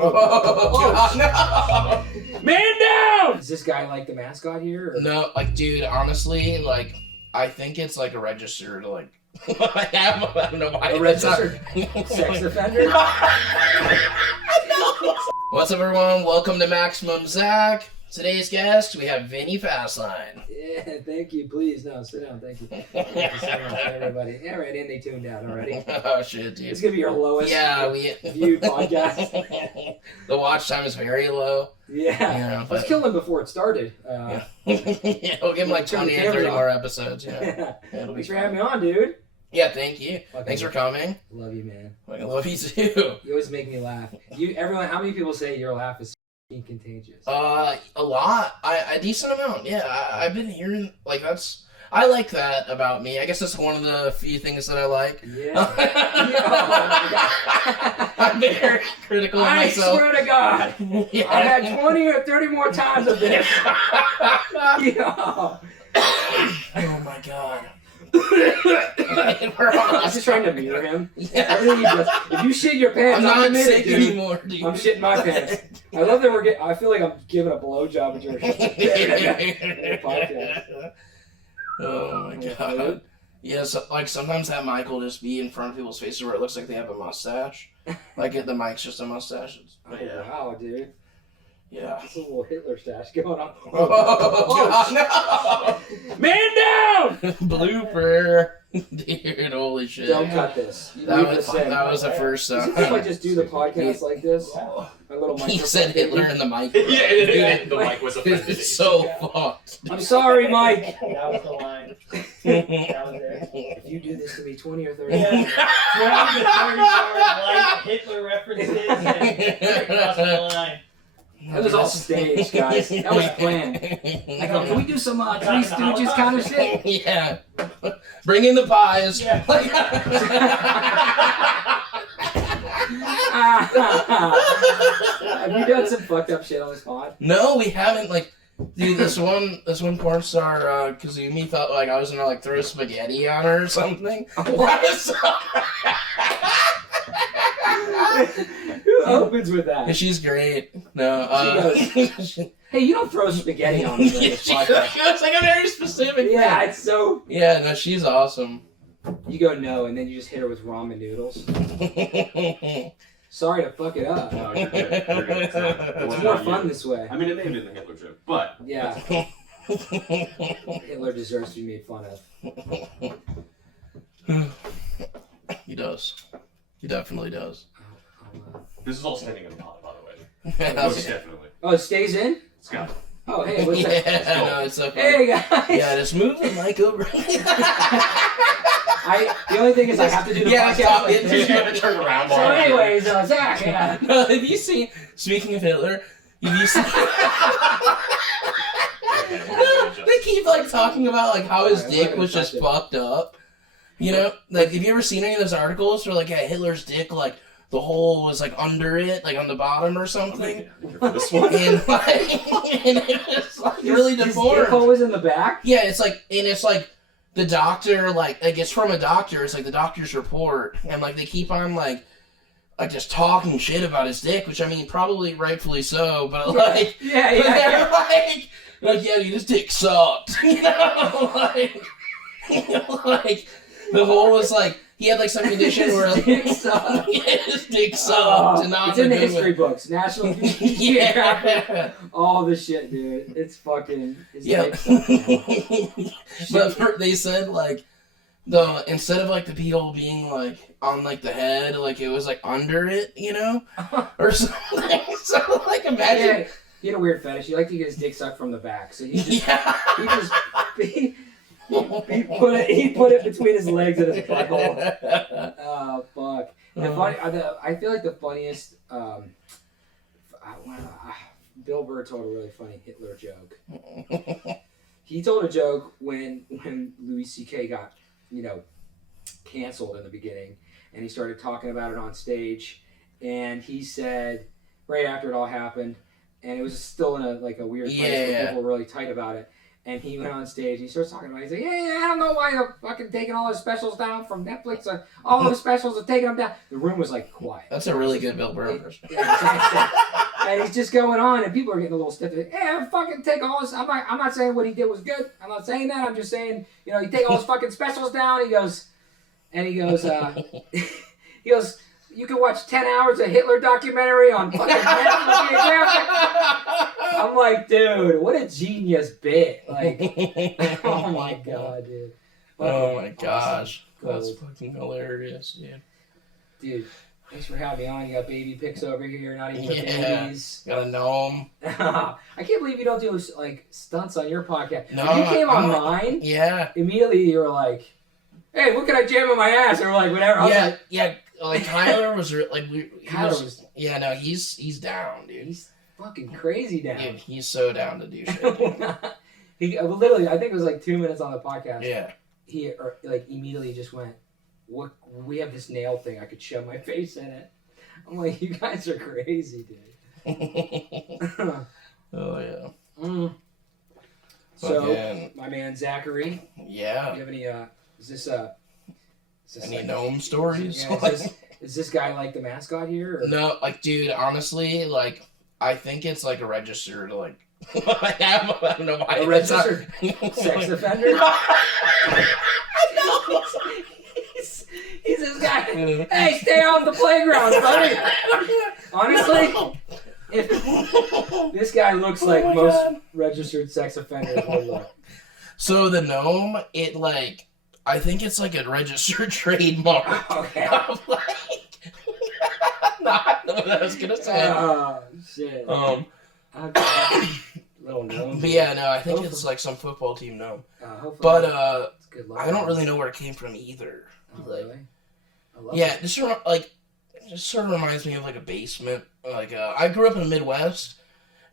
Oh, no. Man down! Is this guy like the mascot here? Or? No, like, dude, honestly, like, I think it's like a registered, like, I don't know why. A registered sex offender? What's up, everyone? Welcome to Maximum Zach. Today's guest, we have Vinny Fasline. Yeah, thank you. Please, no, sit down. Thank you. Thank you so much, everybody. All right, and they tuned out already. Oh, shit, dude. It's going to be your lowest viewed podcast. The watch time is very low. Yeah. Let's kill him before it started. Yeah, we'll give him like 20 or 30 more episodes. Yeah. Thanks for having me on, dude. Yeah, thank you. Thanks for coming. Love you, man. I love you too. You always make me laugh. Everyone, how many people say your laugh is contagious? A lot. A decent amount. Yeah, I've been hearing like that's. I like that about me. I guess that's one of the few things that I like. Yeah. I'm very critical of myself. I swear to God, Yeah. I had 20 or 30 more times of this. Oh my God. I'm just trying to mirror him. Yeah. Everything he does. If you shit your pants, I'm not sick dude. anymore, dude. I'm shitting my pants. I love that I feel like I'm giving a blowjob with your podcast. Oh my God. Yeah, so, like sometimes that mic will just be in front of people's faces where it looks like they have a mustache. Like the mic's just a mustache. Wow, dude. Yeah. It's a little Hitler stash going on. Oh, no. Man down! Blooper. Dude, holy shit. Don't cut this. That was the first Is it if I just do the podcast like this? My little He said Hitler in the mic. Yeah, the mic was offended. It's so fucked. I'm sorry, Mike. That was the line. That was it. If you do this to me 20 or 30 Yeah. 20 to 30 light Hitler references and across the line. That was all staged, guys. That was planned. I go, can we do some Three Stooges kind of shit? Yeah. Bring in the pies. Yeah. Have you done some fucked up shit on this pod? No, we haven't. Like, dude, this one porn star, Kazumi, thought like I was gonna like throw spaghetti on her or something. What? Who opens with that? She's great. No, She goes, hey, you don't throw spaghetti on me during this podcast. It's like a very specific Yeah, thing. it's so... Yeah, no, she's awesome. You go no, and then you just hit her with ramen noodles. Sorry to fuck it up. No, you're good. You're good. It's more fun this way. I mean, it may have been the Hitler joke, but... Yeah. Hitler deserves to be made fun of. He does. He definitely does. This is all standing in the pot, by the way. Yeah, Most definitely. Oh, it stays in? It's got it. Oh, hey, what's that? yeah, no, it's so funny. Hey, guys. Yeah, just move the mic over. The only thing is I have to do the podcast stop like it. this. You have to turn around. So anyways, Zach, yeah. No, have you seen, speaking of Hitler, have you seen... They keep like talking about like how his dick was just fucked up. You know, like have you ever seen any of those articles where like Hitler's dick like the hole was like under it, like on the bottom or something, This one? and it was like really His deformed. dick hole was in the back? Yeah, it's like the doctor like it's from a doctor. It's like the doctor's report, and like they keep on like just talking shit about his dick, which I mean probably rightfully so, but like Yeah. they're like yeah, dude, his dick sucked. You know, like the hole was like he had like some condition where His dick sucked. his dick sucked. And not it's in the a good history way. books. National Yeah. all the shit, dude. It's fucking his Yeah. dick sucked. But they said like instead of like the pee hole being like on like the head, like it was like under it, you know, or something. So like imagine. Yeah, he had a weird fetish. He liked to get his dick sucked from the back, so he just he put it between his legs and his butthole. Oh fuck! I feel like the funniest. Bill Burr told a really funny Hitler joke. He told a joke when Louis C.K. got canceled in the beginning, and he started talking about it on stage, and he said right after it all happened, and it was still in a weird place where people were really tight about it. And he went on stage. He starts talking about it. He's like, yeah, I don't know why they're fucking taking all the specials down from Netflix. All the specials are taking them down. The room was like quiet. That's a really good Bill Burr impression. And he's just going on, and people are getting a little stiff. Hey, fucking take all this. I'm not saying what he did was good. I'm not saying that. I'm just saying, you know, you take all his fucking specials down. He goes, he goes, you can watch 10 hours of Hitler documentary on fucking National Geographic. I'm like, dude, what a genius bit. Like, oh my god, dude. Oh my gosh. Awesome. That's fucking hilarious, dude. Dude, thanks for having me on. You got baby pics over here, not even the Yeah. babies. Got a gnome. I can't believe you don't do like stunts on your podcast. No, When you came on I'm- mine, Yeah. immediately you were like, hey, what can I jam on my ass? Or like, whatever. I was like, Yeah. Like Tyler was Tyler was- he's down, dude. he's fucking crazy now. Dude, he's so down to do shit. Dude. He literally, I think it was like 2 minutes on the podcast. Yeah. He like immediately just went, "What? We have this nail thing. I could shove my face in it." I'm like, "You guys are crazy, dude." Oh yeah. Mm. So, Fucking- my man Zachary, do yeah. you have any? Is this Any like, gnome stories? Yeah, is this guy like the mascot here? Or? No, like, dude, honestly, like, I think it's like a registered, like, I don't know why. A registered sex offender? No. He's this guy. Hey, stay off the playground, buddy. Honestly, if this guy looks like my most God. registered sex offenders would look. So the gnome, it like, I think it's like a registered trademark. Okay. I'm like, not what I was gonna say. Oh shit. Okay. Little gnome. But yeah, no, I think Hopefully- it's like some football team gnome. Hopefully But it's good luck. I don't really know where it came from either. Oh, really? I love Yeah, it. this like it just sort of reminds me of like a basement. Like I grew up in the Midwest,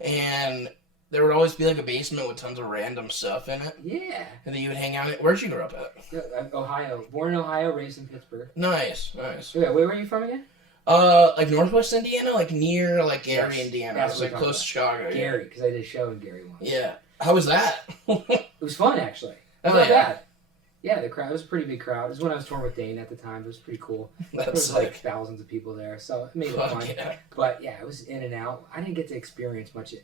and there would always be like a basement with tons of random stuff in it, Yeah. and then you would hang out in it. Where'd you grow up at? Yeah, Ohio. Born in Ohio, raised in Pittsburgh. Nice. So yeah, where were you from again? Like Northwest Indiana, like near like Gary, Yes, Indiana. that's It's what like we're close to Chicago. Yeah. Gary, because I did a show in Gary once. Yeah. How was that? It was fun, actually. It was Oh, not yeah. bad. Yeah, the crowd, it was a pretty big crowd. It was when I was touring with Dane at the time. It was pretty cool. There That's was like like thousands of people there, so it made it fuck fun. yeah. But yeah, it was in and out. I didn't get to experience much at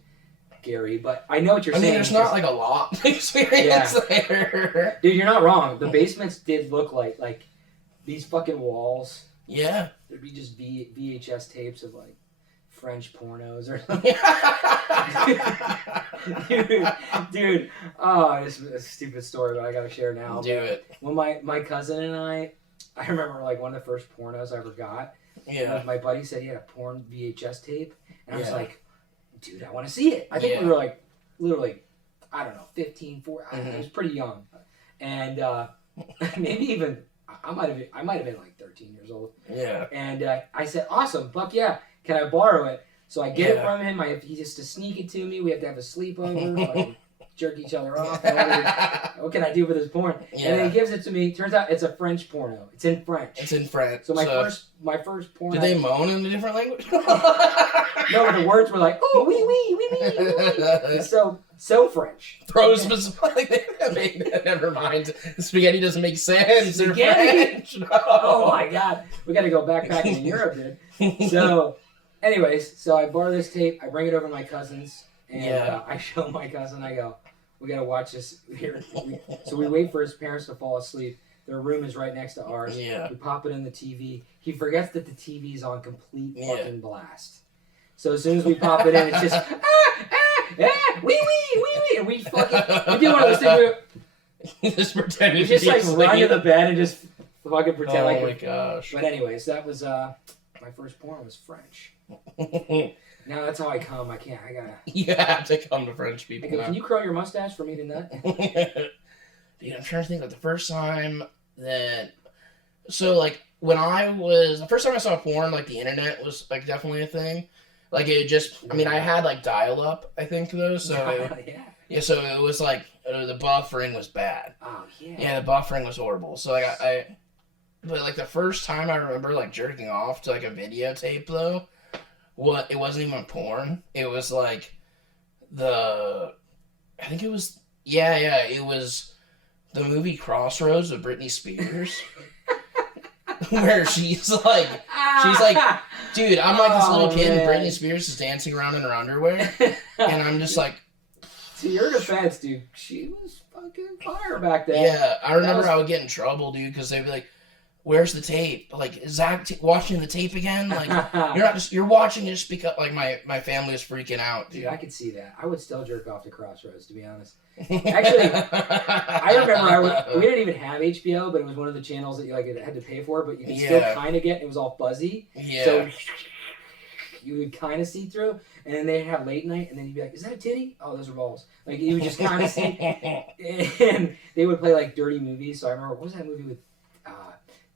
Gary, but I know what you're I mean, saying. there's not like a lot of experience there. Dude, you're not wrong. The basements did look like these fucking walls. Yeah. There'd be just VHS tapes of like French pornos or dude. Oh, this is a stupid story, but I gotta share now. Do it. When my cousin and I remember like one of the first pornos I ever got. Yeah. My buddy said he had a porn VHS tape, and I was Yeah. like, dude, I want to see it. I think Yeah. we were like, literally, I don't know, 15, 14. I Mhm. was pretty young, and maybe even I might have been like 13 years old. Yeah. And I said, awesome, fuck yeah, can I borrow it? So I get it Yeah. from him. He has to sneak it to me. We have to have a sleepover. Like, jerk each other off. What can I do with this porn? And then Yeah. he gives it to me. Turns out it's a French porno. It's in French. It's in French. So my first porn. Did they moan in a different language? No, the words were like, oh, oui, oui, oui, oui, oui. It's so French. Throws never mind. Spaghetti doesn't make sense. in Spaghetti? French. No. Oh my god, we got to go backpacking in Europe, dude. So, anyways, so I borrow this tape. I bring it over to my cousin's, and Yeah. I show my cousin. I go, we got to watch this here. So we wait for his parents to fall asleep. Their room is right next to ours. Yeah. We pop it in the TV. He forgets that the TV is on complete Yeah. fucking blast. So as soon as we pop it in, it's just wee, and we do one of those things where Just pretend we to just be like run to asleep. the bed and just fucking pretend Oh like. my gosh. But anyways, that was my first porn was French. Now that's how I come. I can't. I gotta. You have to come to French I people go, now. can you curl your mustache for me to nut? Dude, I'm trying to think of the first time that. So, like, the first time I saw porn, like, the internet was, like, definitely a thing. Like, it just, I mean, I had, like, dial-up, I think, though, so. Yeah. Yeah, so it was, like, the buffering was bad. Oh yeah. Yeah, the buffering was horrible. So, like, but, like, the first time I remember, like, jerking off to, like, a videotape, though, it wasn't even porn. It was, like, I think it was Yeah, it was the movie Crossroads with Britney Spears. Where she's like, dude, I'm like this little kid and Britney Spears is dancing around in her underwear. And I'm just like... To your defense, dude, she was fucking fire back then. Yeah, I remember I would get in trouble, dude, because they'd be like, where's the tape? Like, is Zach watching the tape again? Like, you're watching it just because, like, my family was freaking out, dude. Dude, I could see that. I would still jerk off to Crossroads, to be honest. Actually, I remember we didn't even have HBO, but it was one of the channels that you had to pay for, but you could still kind of get. It was all fuzzy, so you would kind of see through. And then they'd have late night, and then you'd be like, "Is that a titty? Oh, those are balls." Like you would just kind of see, and they would play like dirty movies. So I remember, what was that movie with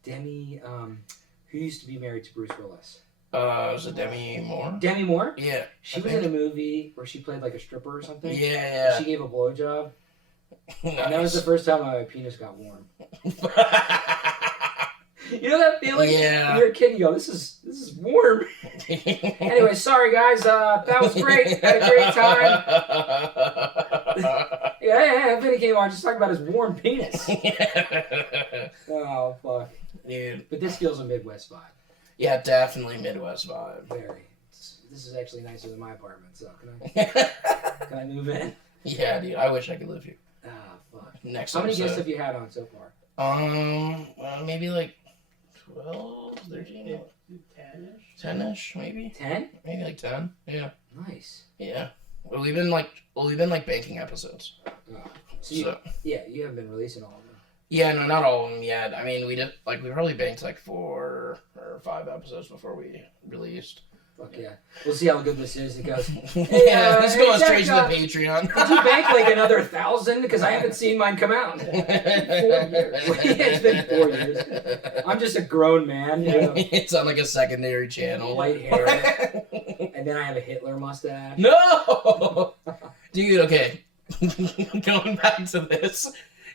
Demi? Who used to be married to Bruce Willis? Was it Demi Moore? Demi Moore? Yeah. She was in a movie where she played like a stripper or something. Yeah. She gave a blowjob. Nice. And that was the first time my penis got warm. You know that feeling? Yeah. When you're a kid, you go, this is warm. Anyway, sorry guys, that was great. Had a great time. Yeah, Vinny came on just talking about his warm penis. Oh, fuck. Dude. But this feels a Midwest vibe. Yeah, definitely Midwest vibe. Very. This is actually nicer than my apartment, so can I move in? Yeah, dude, I wish I could live here. Ah, fuck. Next How many episode. guests have you had on so far? Maybe like 12, 13, 10-ish, maybe. 10? Maybe like 10. Yeah. Nice. Yeah. Well, we've been like banking episodes. Oh. So you haven't been releasing all of them. Yeah, no, not all of them yet. I mean, we probably banked like 4 or 5 episodes before we released. Fuck yeah. We'll see how good this is. It goes. Yeah, this goes straight to the Patreon. Did you bank like another 1,000? Because I haven't seen mine come out. 4 years. It's been 4 years. I'm just a grown man. You know, It's on like a secondary channel. white hair. And then I have a Hitler mustache. No! Dude, okay. Going back to this.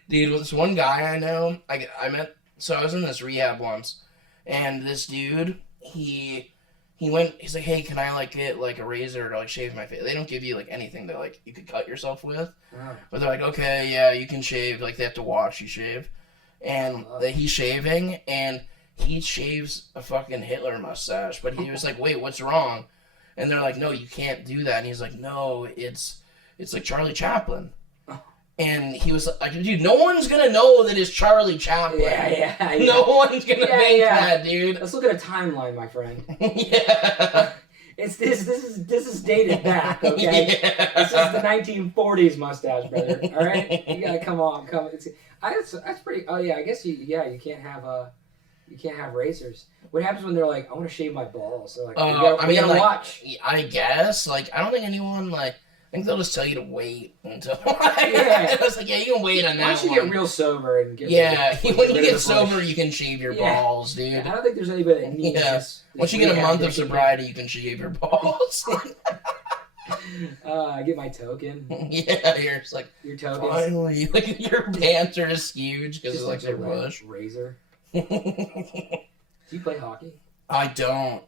Dude, this one guy I know, I met, so I was in this rehab once, and this dude, he's like, hey, can I like get like a razor to like shave my face? They don't give you like anything that like you could cut yourself with. Oh. But they're like, okay, yeah, you can shave. Like they have to watch you shave. And he's shaving, and he shaves a fucking Hitler mustache. But he was like, wait, what's wrong? And they're like, no, you can't do that. And he's like, no, it's like Charlie Chaplin. And he was like, dude, no one's gonna know that it's Charlie Chaplin. Yeah. No one's gonna think that, dude. Let's look at a timeline, my friend. Yeah. This is dated back, okay? Yeah. This is the 1940s mustache, brother. All right, you gotta come. That's pretty. Oh yeah, I guess you can't have razors. What happens when they're like, I want to shave my balls? So like, we gotta watch. I guess like I don't think anyone like. I think they'll just tell you to wait until. Yeah. It's like, yeah, you can wait on that. Once you get real sober and get when you get sober, you can shave your balls, dude. Yeah, I don't think there's anybody that needs this. Once you get a month of sobriety, you can shave your balls. I get my token. Yeah, you're just like your token. Finally, like your pants are just huge because it's like their bush. Razor. Do you play hockey? I don't.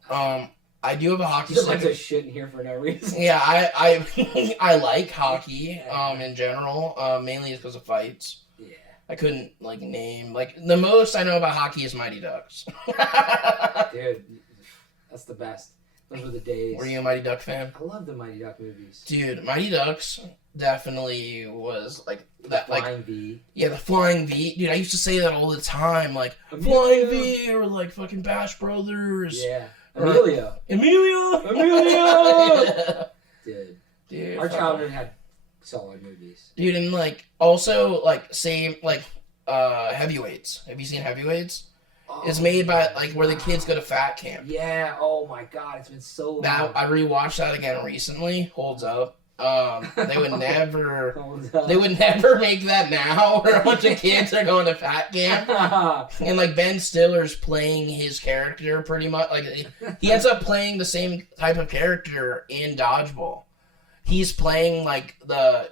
I do have a hockey stick. stick. There's shit in here for no reason. Yeah, I like hockey in general. Mainly because of fights. Yeah. I couldn't like name the most I know about hockey is Mighty Ducks. Dude, that's the best. Those were the days. Were you a Mighty Duck fan? I love the Mighty Duck movies. Dude, Mighty Ducks definitely was like that. Flying V. Yeah, the Flying V. Dude, I used to say that all the time. Like Flying V or like fucking Bash Brothers. Yeah. Emilio. Dude. Our childhood had solid movies. Dude, and like also like same like Heavyweights. Have you seen Heavyweights? Oh, it's made by like where the kids go to fat camp. Yeah. Oh my god, it's been so long. Now I rewatched that again recently. Holds up. They would never make that now where a bunch of kids are going to fat camp. And like Ben Stiller's playing his character pretty much. Like he ends up playing the same type of character in Dodgeball. He's playing like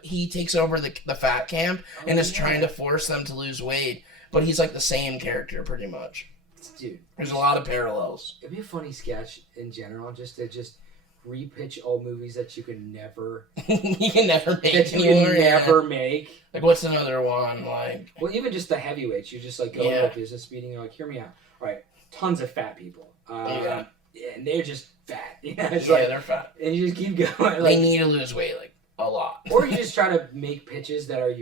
he takes over the fat camp and is trying to force them to lose weight. But he's like the same character pretty much. Dude. There's a lot of parallels. It'd be a funny sketch in general, just to repitch old movies that you can never You can never make that you anymore. can yeah. never make. Like, what's another one? Like, Well, even just the heavyweights, you just like go to a business meeting. You're like, hear me out. All right, tons of fat people. Yeah. And they're just fat. You know, it's yeah, like, they're fat. and you just keep going. They Like, need to lose weight, like, a lot. or you just try to make pitches that are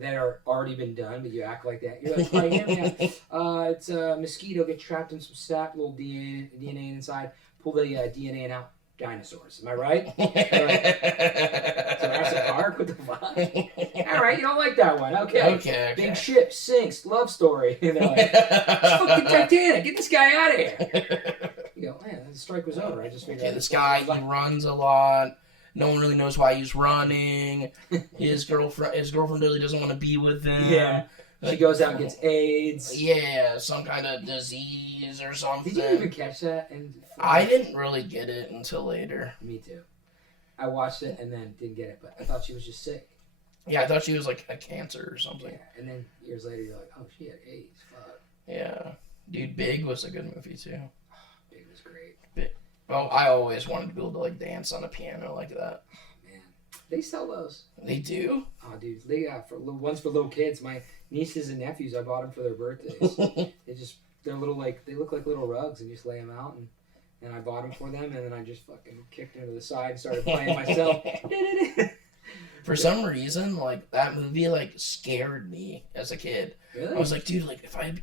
that are already been done, but you act like that. You're like, all right, hear me out. It's a mosquito get trapped in some sap, little DNA inside. Pull the DNA out. Dinosaurs. Am I right? Jurassic Park? What the fuck? All right, you don't like that one. Okay. Big ship sinks. Love story. And they're like, it's fucking Titanic. Get this guy out of here. You go, man, the strike was over. I just figured out This guy, he runs a lot. No one really knows why he's running. His girlfriend really doesn't want to be with him. Yeah. She goes out and gets AIDS. Yeah, some kind of disease or something. Did you even catch that? I didn't really get it until later. Me too. I watched it and then didn't get it, but I thought she was just sick. Yeah, I thought she was like a cancer or something. Yeah, and then years later you're like, oh, she had AIDS. Fuck. Yeah. Dude, Big was a good movie too. Big was great. Oh, I always wanted to be able to like dance on a piano like that. Man, they sell those. They do? Oh, dude, they got ones for little kids. My nieces and nephews, I bought them for their birthdays. They're little they look like little rugs, and you just lay them out, and I bought them for them, and then I just fucking kicked them to the side and started playing myself. For some reason, like that movie, like scared me as a kid. Really? I was like, dude, like if I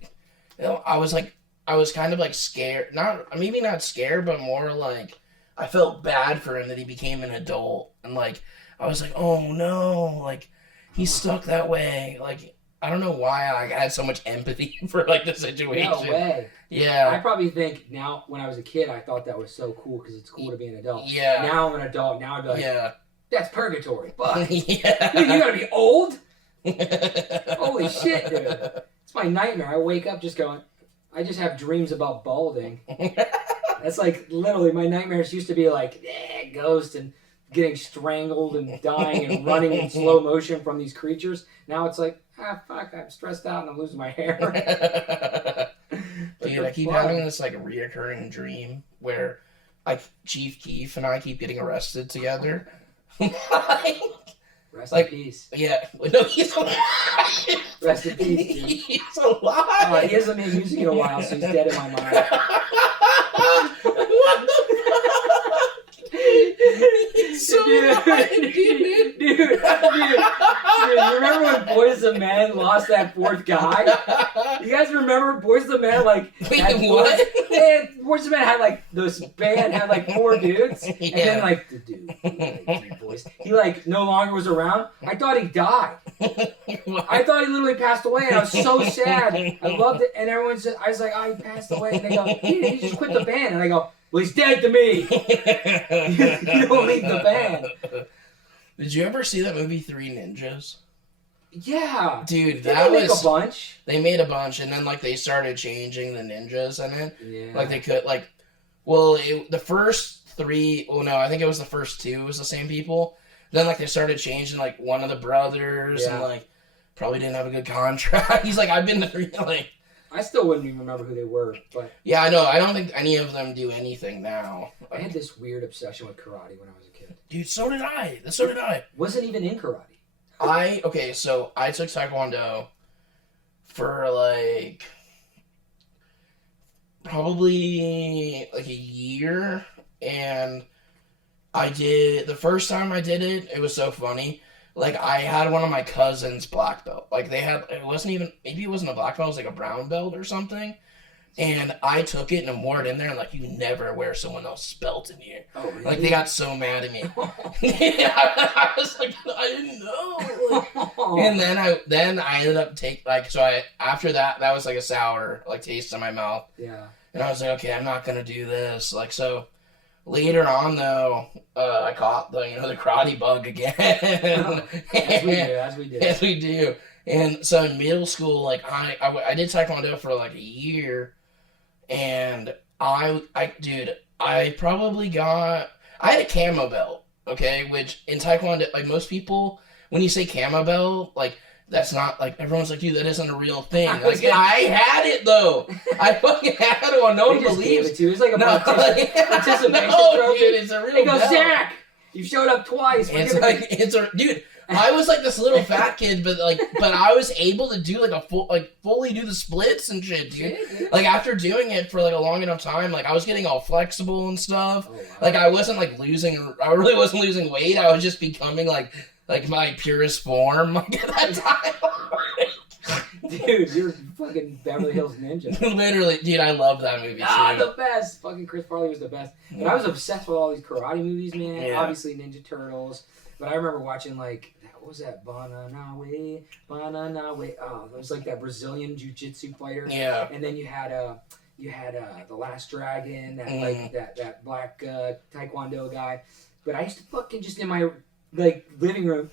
was kind of like scared, maybe not scared, but more like I felt bad for him that he became an adult, and like I was like, oh no, like he's stuck that way. Like I don't know why I had so much empathy for like the situation. No way. Yeah. I probably think now, when I was a kid, I thought that was so cool because it's cool to be an adult. Yeah. Now I'm an adult. Now I'd be like, Yeah. that's purgatory. Fuck. Yeah. Dude, you gotta be old? Holy shit, dude. It's my nightmare. I wake up just going, I just have dreams about balding. That's like literally my nightmares used to be like ghost and getting strangled and dying and running in slow motion from these creatures. Now it's like, fuck, I'm stressed out and I'm losing my hair. Dude, I keep having this like reoccurring dream where Chief Keef and I keep getting arrested together. Rest like, in peace. Yeah. No, he's alive. Rest in peace, dude. He's alive. He hasn't made music in a while, so he's dead in my mind. What the fuck? He's so alive, dude. Dude, you remember when Boys II Men lost that fourth guy? You guys remember Boys II Men Wait, what? Boys II Men had like this band had like 4 dudes, and then like the dude, like, boys, he like no longer was around. I thought he died. I thought he literally passed away, and I was so sad. I loved it, and I was like, oh, he passed away, and they go, he just quit the band, and I go, well, he's dead to me. You don't leave the band. Did you ever see that movie 3 Ninjas? Yeah. Dude, Did that they make was... a bunch? They made a bunch, and then, like, they started changing the ninjas in it. Yeah. Like, they could, like... Well, the first 3... Oh, no, I think it was the first 2 was the same people. Then, like, they started changing, like, one of the brothers, and, like, probably didn't have a good contract. He's like, I've been to 3, like... I still wouldn't even remember who they were, but... Yeah, I know. I don't think any of them do anything now. I had this weird obsession with karate when I was a kid. Dude, so did I. So did I. Wasn't even in karate. Okay, so I took Taekwondo for, like, probably, like, a year, and the first time I did it, it was so funny. Like, I had one of my cousins' black belt. Like, it wasn't even, maybe it wasn't a black belt, it was like a brown belt or something. And I took it and wore it in there, and, like, you never wear someone else's belt in here. Oh, really? Like, they got so mad at me. I was like, I didn't know. And then I ended up after that was, like, a sour, like, taste in my mouth. Yeah. And I was like, okay, I'm not going to do this. Like, so... Later on, though, I caught the karate bug again. As we did. As we do. And so in middle school, like, I did Taekwondo for, like, a year. And I probably I had a camo belt, okay? Which, in Taekwondo, like, most people, when you say camo belt, like, that's not, like, everyone's like, dude, that isn't a real thing. Like, I had it, though. I fucking had one. No They one just gave believes. it to you. It's like a participation No, trophy. dude, it's a real It goes, belt. Zach, you showed up twice. We're It's gonna like, it's a, dude, I was like this little fat kid, but I was able to do like a full, like fully do the splits and shit, dude. Like after doing it for like a long enough time, like I was getting all flexible and stuff. Oh, wow. Like I wasn't like I really wasn't losing weight. I was just becoming like my purest form like at that time. Dude, you're fucking Beverly Hills Ninja. Literally, dude, I love that movie too. The best. Fucking Chris Farley was the best. And I was obsessed with all these karate movies, man. Yeah. Obviously Ninja Turtles. But I remember watching like, what was that? Bananawe. Oh, it was like that Brazilian jiu-jitsu fighter. Yeah. And then you had The Last Dragon, that like that black taekwondo guy. But I used to fucking just in my like living room.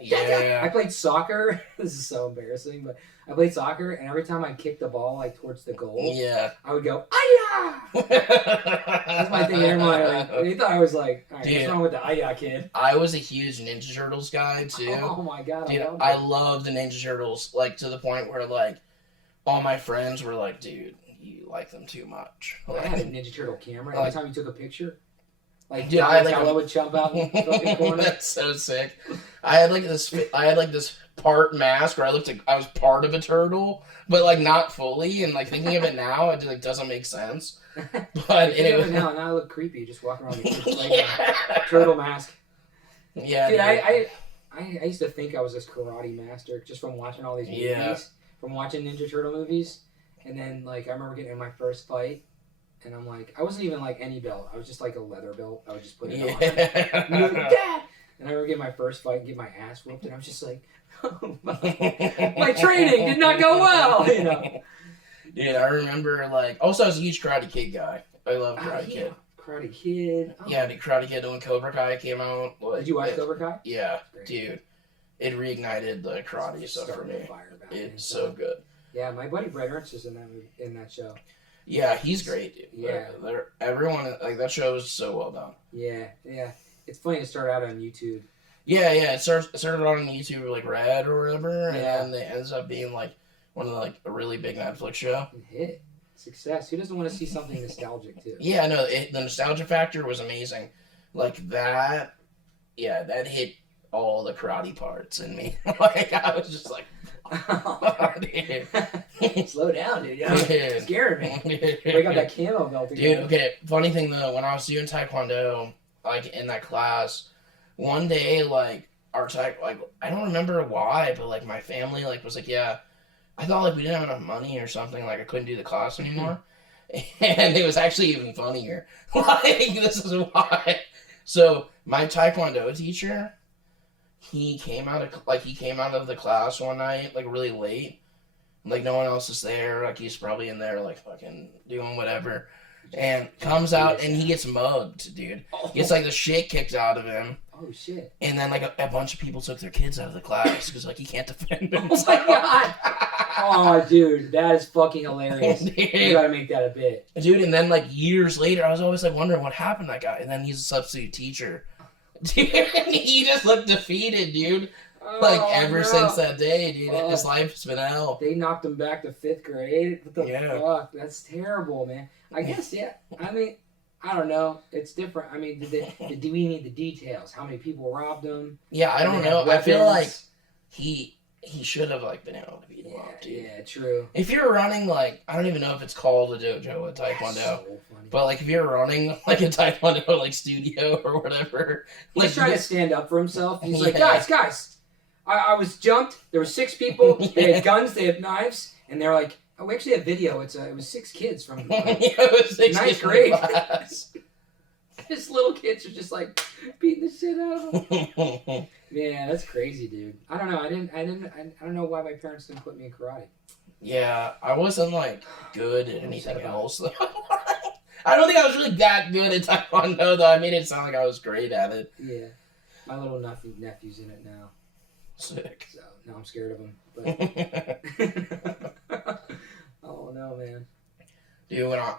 Yeah. I played soccer. This is so embarrassing, but I played soccer, and every time I kicked the ball like towards the goal, Yeah. I would go, "Aya!" That's my thing. Everyone, they thought I was like, all right, what's wrong with the Aya kid? I was a huge Ninja Turtles guy too. Oh my god, Dude, I I love love the Ninja Turtles, like, to the point where, like, all my friends were like, dude, you like them too much. it. I had a Ninja Turtle camera. Every time you took a picture, like, dude, I Donatello would jump out in the fucking corner. That's so sick. I had this part mask where I looked like I was part of a turtle, but, like, not fully, and, like, thinking of it now, it, like, doesn't make sense. But anyway. Now I look creepy, just walking around the kid's playground. Turtle mask. Yeah, Dude, dude. I used to think I was this karate master just from watching all these movies, Yeah. from watching Ninja Turtle movies, and then like I remember getting in my first fight, and I'm like, I wasn't even like any belt, I was just like a leather belt. I would just put it on. And I'm like, Dad! And I remember getting my first fight and get my ass whooped, and I was just like, my training did not go well, you know. Dude, I remember, like, also I was a huge Karate Kid guy. I love Karate Kid. Karate Kid. Oh. Yeah, dude, Karate Kid when Cobra Kai came out. Like, Did you watch Cobra Kai? Yeah, Great. dude. It reignited the karate stuff for Started me. a fire back It's then. so good. Yeah, my buddy Brett Ernst is in that movie, in that show. Yeah, he's great, dude. Yeah. Everyone, like, that show is so well done. Yeah. It's funny to start out on YouTube. Yeah, it started on YouTube, like, Red or whatever, Yeah. and then it ends up being, like, one of the, like, a really big Netflix show. And hit. Success. Who doesn't want to see something nostalgic, too? Yeah, no, the nostalgia factor was amazing. Like, that hit all the karate parts in me. Like, I was just like, oh, dude. Slow down, dude. You're scaring me. Break up that camo belt again. Dude, okay, funny thing though, when I was doing Taekwondo, like, in that class, one day, like, our like, I don't remember why, but, like, my family, like, was like, yeah, I thought, like, we didn't have enough money or something, like, I couldn't do the class anymore. And it was actually even funnier. Like, this is why. So, my Taekwondo teacher, he came out of the class one night, like, really late. Like, no one else is there. Like, he's probably in there, like, fucking doing whatever. And comes out, and he gets mugged, dude. Gets, like, the shit kicked out of him. Oh, shit. And then, like, a bunch of people took their kids out of the class because, like, he can't defend Oh, himself. my God. Oh, dude. That is fucking hilarious. You Dude. gotta make that a bit. Dude, and then, like, years later, I was always, like, wondering what happened to that guy. And then he's a substitute teacher. Dude, and he just looked defeated, dude. Like, ever since that day, dude, his life's been hell. They knocked him back to 5th grade. What the Yeah. fuck? That's terrible, man. I guess, yeah. I mean, I don't know. It's different. I mean, do we need the details? How many people robbed him? Yeah, I don't know. I feel like he should have, like, been able to beat him up, dude. Yeah, true. If you're running, like, I don't even know if it's called a dojo, a Taekwondo. So funny. But, like, if you're running, like, a Taekwondo, like, studio or whatever. He's Like, trying to stand up for himself. He's like, Yeah. guys. I was jumped. There were 6 people. They had guns. They had knives. And they're like, oh, we actually have video. It was 6 kids from it was 6 ninth kids in grade. class. His little kids are just like beating the shit out of him. Man, that's crazy, dude. I don't know. I don't know why my parents didn't put me in karate. Yeah, I wasn't, like, good at anything upset about else, though. I don't think I was really that good at Taekwondo, though. I made it sound like I was great at it. Yeah. My little nephew's in it now. Sick. So now I'm scared of him. But oh no, man. Dude, when I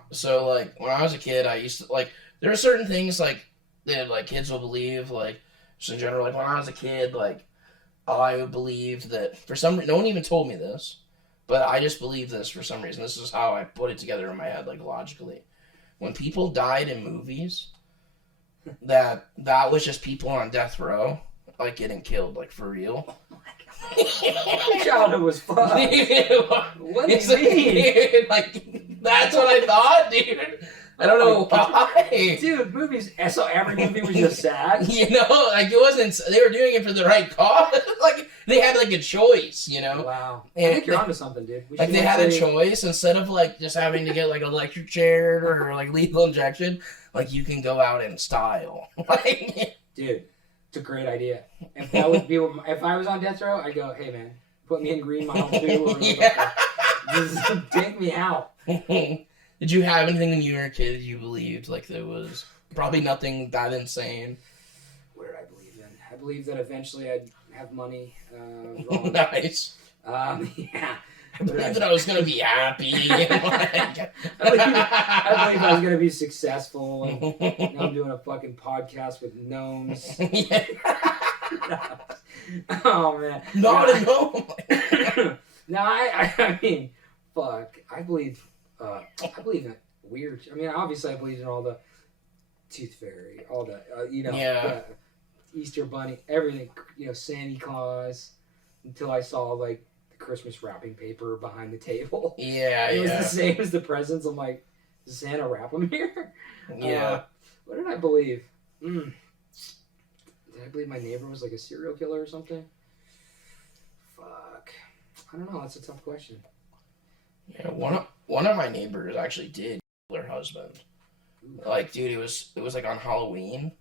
was a kid, I used to, like, there are certain things, like, that, like, kids will believe, like, just in general, like, when I was a kid, like, I believed that for some reason, no one even told me this, but I just believed this for some reason. This is how I put it together in my head, like logically. When people died in movies, that was just people on death row, like getting killed, like for real. My childhood was fun. What do you mean? Like, that's what I thought, dude. I don't know why. Dude, movies, so every movie was just sad? You know, like it wasn't, they were doing it for the right cause. Like, they had like a choice, you know? Wow. And I think you're onto something, dude. Like they had a choice instead of like just having to get like electric chair or like lethal injection. Like you can go out in style. Like, dude, it's a great idea. If that would be, if I was on death row, I'd go, hey man, put me in Green Mile 2 or yeah. just take me out. Did you have anything when you were a kid you believed like there was probably nothing that insane? What did I believe in? I believed that eventually I'd have money. Nice. Yeah. I believed that I was gonna be happy. Like, I believe I was gonna be successful. And now I'm doing a fucking podcast with gnomes. yeah. Oh man. Not a gnome. No, I mean, fuck. I believe in weird. I mean, obviously, I believe in all the Tooth Fairy, all the Yeah. Easter Bunny, everything. Santa Claus. Until I saw like the Christmas wrapping paper behind the table. Yeah, It was yeah. the same as the presents. I'm like, does Santa wrap them here? Yeah. What did I believe? Did I believe my neighbor was like a serial killer or something? Fuck. I don't know. That's a tough question. Yeah, one of my neighbors actually did kill her husband. Like, dude, it was like on Halloween,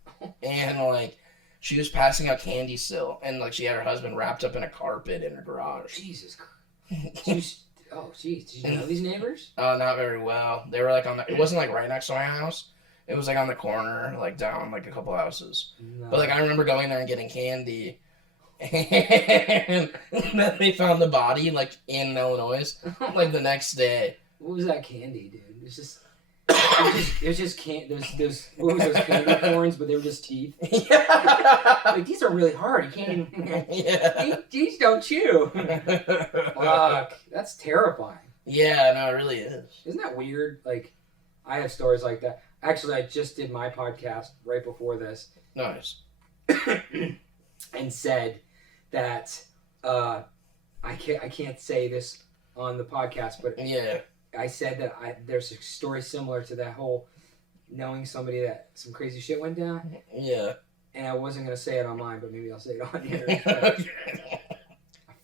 and like she was passing out candy still, and like she had her husband wrapped up in a carpet in her garage. Jesus Christ. Oh, jeez. Did you know these neighbors? Not very well. They were like on the. It wasn't like right next to my house. It was like on the corner, like down like a couple houses. No. But like I remember going there and getting candy. And then they found the body like in Illinois, like the next day. What was that candy, dude? It was just those what was those candy corns, but they were just teeth. Like, these are really hard. You can't even. Yeah. These don't chew. Fuck, that's terrifying. Yeah, no, it really is. Isn't that weird? Like, I have stories like that. Actually, I just did my podcast right before this. Nice. And said that I can't say this on the podcast, but Yeah. I said that there's a story similar to that whole knowing somebody that some crazy shit went down. Yeah. And I wasn't gonna say it online, but maybe I'll say it on here.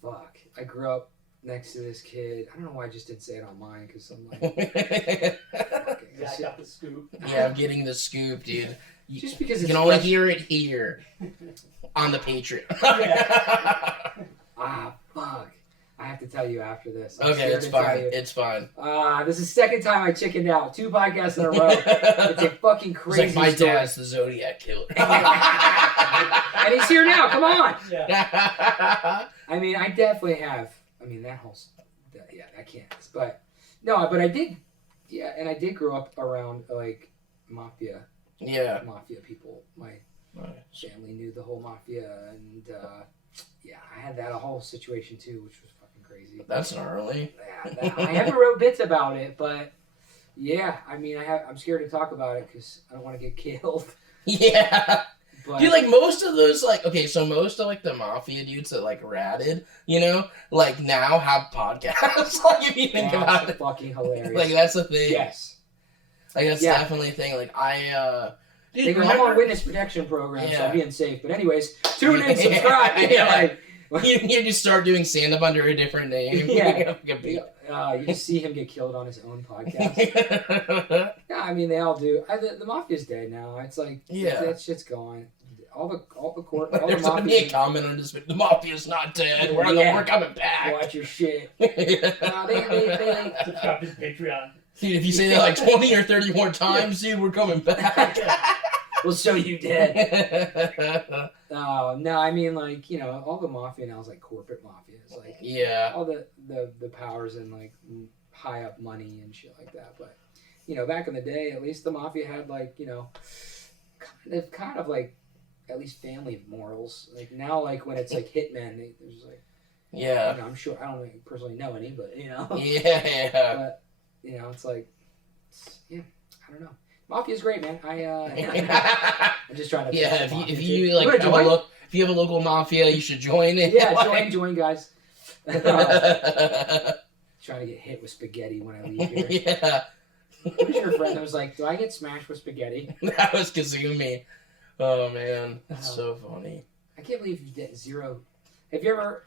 Fuck! I grew up next to this kid. I don't know why I just didn't say it on mine because I'm like, Zach got the scoop. Yeah, I'm getting the scoop, dude. just because You it's can only fresh- hear it here on the Patreon. Fuck! I have to tell you after this. Okay, it's fine. It's fine. This is the second time I chickened out. 2 podcasts in a row. It's a fucking It's crazy like my story. dad's the Zodiac killer. And he's here now. Come on. Yeah. I mean, I definitely have. I mean, that can't. But no, but I did. Yeah, and I did grow up around like mafia people. My family knew the whole mafia, and yeah, I had that whole situation too, which was fucking crazy. That's gnarly. Yeah, I haven't wrote bits about it, but yeah, I mean, I'm scared to talk about it because I don't want to get killed. Yeah. But Dude, like most of those, like, okay, so most of like the mafia dudes that like ratted, you know, like now have podcasts. Like if you think about it, fucking hilarious. like that's the thing. Yes. Like that's definitely a thing. Like dude, They go, I'm on witness protection program, so I'm being safe. But anyways, tune in, subscribe. Yeah. You just start doing stand up under a different name. Yeah. You just see him get killed on his own podcast. Yeah, I mean they all do. The mafia's dead now. It's like that shit's gone. All the court. All There's the gonna be a comment on this. The mafia's not dead. We're coming back. Watch your shit. Subscribe to Patreon. Dude, if you say that like 20 or 30 more times, dude, we're coming back. We'll show you dead. No, I mean like all the mafia now is like corporate mafia. It's like all the powers and like high up money and shit like that. But back in the day, at least the mafia had like kind of like at least family morals. Like now, like when it's like hitmen, there's like, Yeah. you know, I'm sure I don't personally know any, but you know, Yeah. but you know, it's like, yeah, I don't know. Mafia's great, man. I'm just trying to. Yeah, pitch if Mafia you too. like wanna join? if you have a local mafia, you should join it. Yeah, join, guys. Trying to get hit with spaghetti when I leave here. Yeah. Who's your friend that was like, do I get smashed with spaghetti? That was Kazumi. Oh man, that's so funny. I can't believe you did zero. Have you ever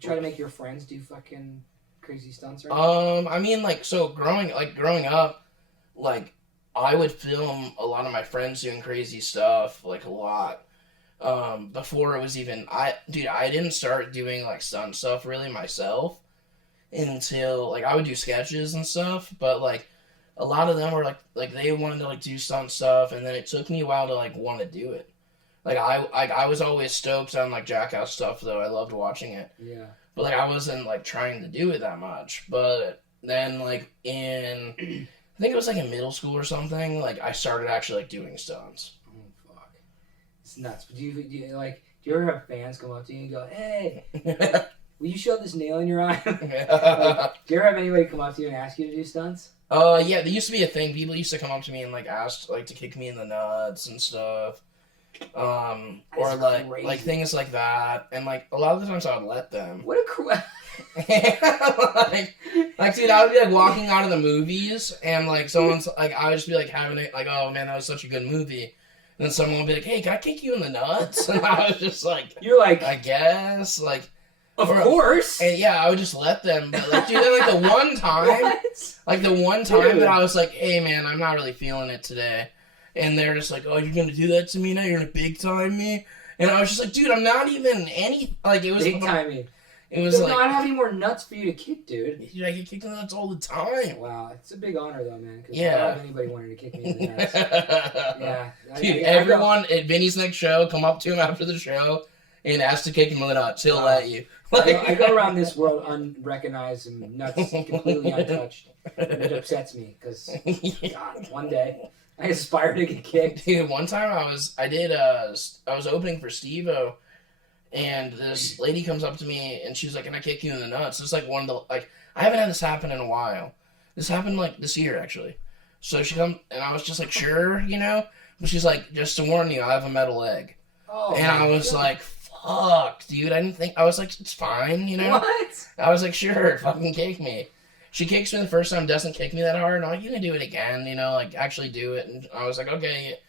tried to make your friends do fucking crazy stunts or anything? I mean, like, so growing up, like, I would film a lot of my friends doing crazy stuff, like, a lot. Before it was even, I didn't start doing, like, stunt stuff really myself until, like, I would do sketches and stuff, but, like, a lot of them were, like, they wanted to, like, do stunt stuff, and then it took me a while to, like, want to do it. Like, I was always stoked on, like, Jackass stuff, though. I loved watching it. Yeah. But, like, I wasn't, like, trying to do it that much. But then, like, I think it was, like, in middle school or something, like, I started actually, like, doing stunts. Oh, fuck. It's nuts. But do you ever have fans come up to you and go, hey, will you shove this nail in your eye? Like, do you ever have anybody come up to you and ask you to do stunts? Yeah, there used to be a thing. People used to come up to me and, like, ask, like, to kick me in the nuts and stuff. Or like things like that, and like a lot of the times I would let them. What a like dude, I would be like walking out of the movies, and like someone's like, I would just be like having it like, oh man, that was such a good movie, and then someone would be like, hey, can I kick you in the nuts? And I was just like, you're like, I guess, like, of course. And yeah, I would just let them, but like, dude, then, like the one time that I was like, hey man, I'm not really feeling it today. And they're just like, oh, you're going to do that to me now? You're going to big time me? And I was just like, dude, I'm not even like, it was... Big timing. It was like... No, I don't have any more nuts for you to kick, dude. Dude, I get kicked in the nuts all the time. Wow, it's a big honor, though, man. Because Yeah. I don't have anybody wanting to kick me in the nuts. Yeah. Dude, everyone at Vinny's next show, come up to him after the show and ask to kick him in the nuts. He'll let you. I go around this world unrecognized and nuts completely untouched. And it upsets me, because, God, one day... I aspire to get kicked. Dude, one time I was opening for Steve-O, and this lady comes up to me, and she's like, can I kick you in the nuts? It's like one of the, like, I haven't had this happen in a while. This happened, like, this year, actually. So she come, and I was just like, sure, you know? But she's like, just to warn you, I have a metal leg. Oh, and I was like, fuck, dude, I was like, it's fine, you know? What? I was like, sure, fucking kick me. She kicks me the first time, doesn't kick me that hard. I'm like, you can do it again, you know, like, actually do it. And I was like, okay.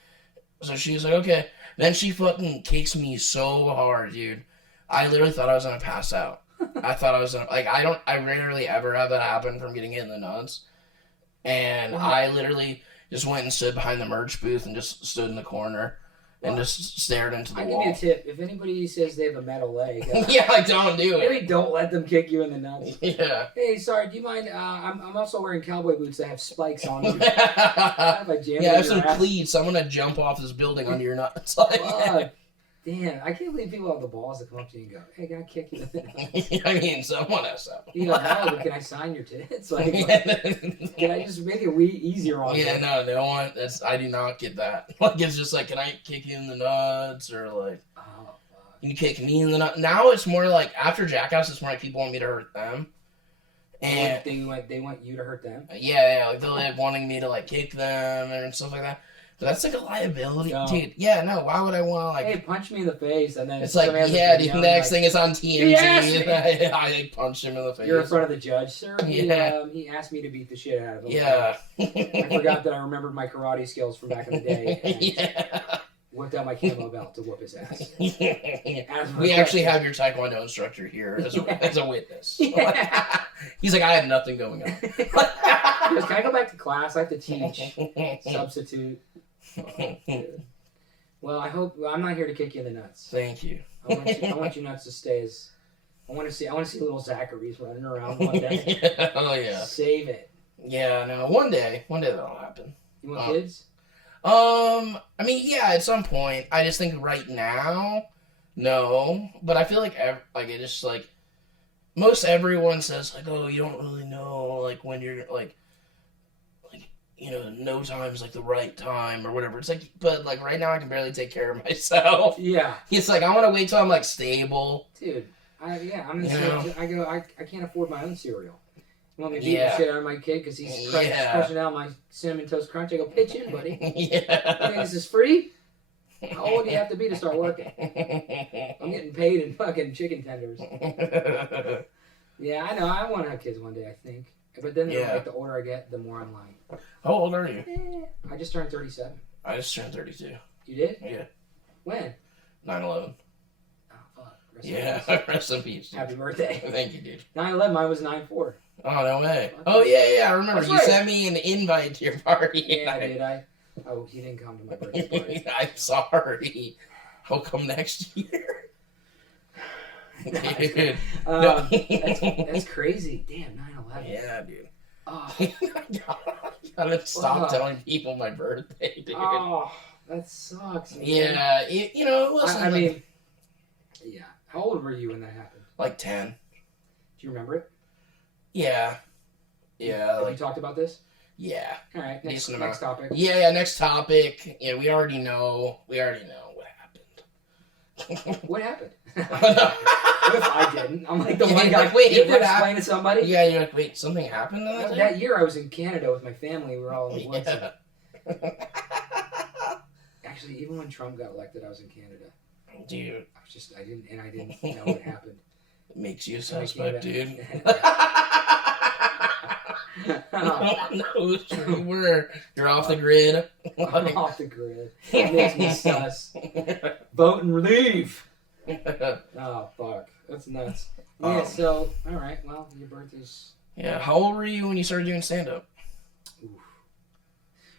So she was like, okay. Then she fucking kicks me so hard, dude. I literally thought I was going to pass out. I thought I was going to, like, I rarely ever have that happen from getting hit in the nuts. And I literally just went and stood behind the merch booth and just stood in the corner. And just stared into the wall. I'll give you a tip. If anybody says they have a metal leg, yeah, like, don't do it. Maybe don't let them kick you in the nuts. Yeah. Hey, sorry, do you mind? I'm also wearing cowboy boots that have spikes on them. Yeah, I have some cleats. I'm going to jump off this building onto your nuts. Fuck. Damn, I can't believe people have the balls to come up to you and go, hey, can I kick you in the nuts? I mean, someone has to. You go, no, but can I sign your tits? Like, can I just make it easier on you? Yeah, no one. I do not get that. Like, it's just like, can I kick you in the nuts? Or like, oh, fuck. Can you kick me in the nuts? Now it's more like, after Jackass, it's more like people want me to hurt them. And they want you to hurt them? Yeah, like they're like wanting me to like kick them and stuff like that. But that's like a liability, No. dude. Yeah, no. Why would I want to like? Hey, punch me in the face, and then It's like, yeah, the next thing is on TMZ. He asked me. I like punched him in the face. You're in front of the judge, sir. Yeah. He asked me to beat the shit out of him. Yeah. I forgot that I remembered my karate skills from back in the day. And Yeah. whipped out my camo belt to whoop his ass. We actually have your Taekwondo instructor here as a witness. Yeah. He's like, I had nothing going on. He goes, can I go back to class? I have to teach. Substitute. Oh, dude. Well, I'm not here to kick you in the nuts. Thank you. I want you nuts to stay as. I want to see little Zackaries running around one day. Yeah. Oh yeah. Save it. Yeah. No. One day that'll happen. You want kids? I mean, yeah, at some point. I just think right now, no. But I feel like it just like most everyone says like, oh, you don't really know like when you're like no time's like the right time or whatever. It's like, but like right now I can barely take care of myself. Yeah. He's like, I want to wait till I'm like stable. Dude, I'm in the cereal. I can't afford my own cereal. You want me to beat the Yeah. shit out of my kid because he's crushing out my Cinnamon Toast Crunch? I go, pitch in, buddy. Yeah. You think this is free? How old do you have to be to start working? I'm getting paid in fucking chicken tenders. Yeah, I know. I want to have kids one day, I think. But then, like, the older I get, the more I'm like... How old are you? I just turned 37. I just turned 32. You did? Yeah. When? 9/11. Oh, fuck. Rest in peace. Dude. Happy birthday. Thank you, dude. 9/11, mine was 9/4. Oh, no way. Oh, yeah, I remember. That's You right. sent me an invite to your party. Yeah, did I? Oh, he didn't come to my birthday party. I'm sorry. I'll come next year. Dude. That's crazy. Damn, 9/11. Yeah, dude. Oh, Gotta stop telling people my birthday, dude. oh, that sucks, man. Yeah, listen. I mean, yeah. How old were you when that happened? like 10. Do you remember it? Yeah. Yeah, Have you talked about this? yeah. All right, next Decent amount. topic. Yeah, next topic. Yeah, we already know what happened. What happened? What if I didn't? I'm like the one guy. Wait, you have to what explain to somebody? Yeah, you're like, wait, something happened on that day? That year I was in Canada with my family. We were all in the woods. Yeah. Actually, even when Trump got elected, I was in Canada. Dude, I didn't know what happened. it makes you a So I suspect, came dude. Oh, No one knows where you were. You're off the grid. I'm off the grid. It makes me sus. Vote and leave. Oh, fuck. That's nuts. Yeah, so, alright, well, your birthday's... Yeah, how old were you when you started doing stand-up? Oof.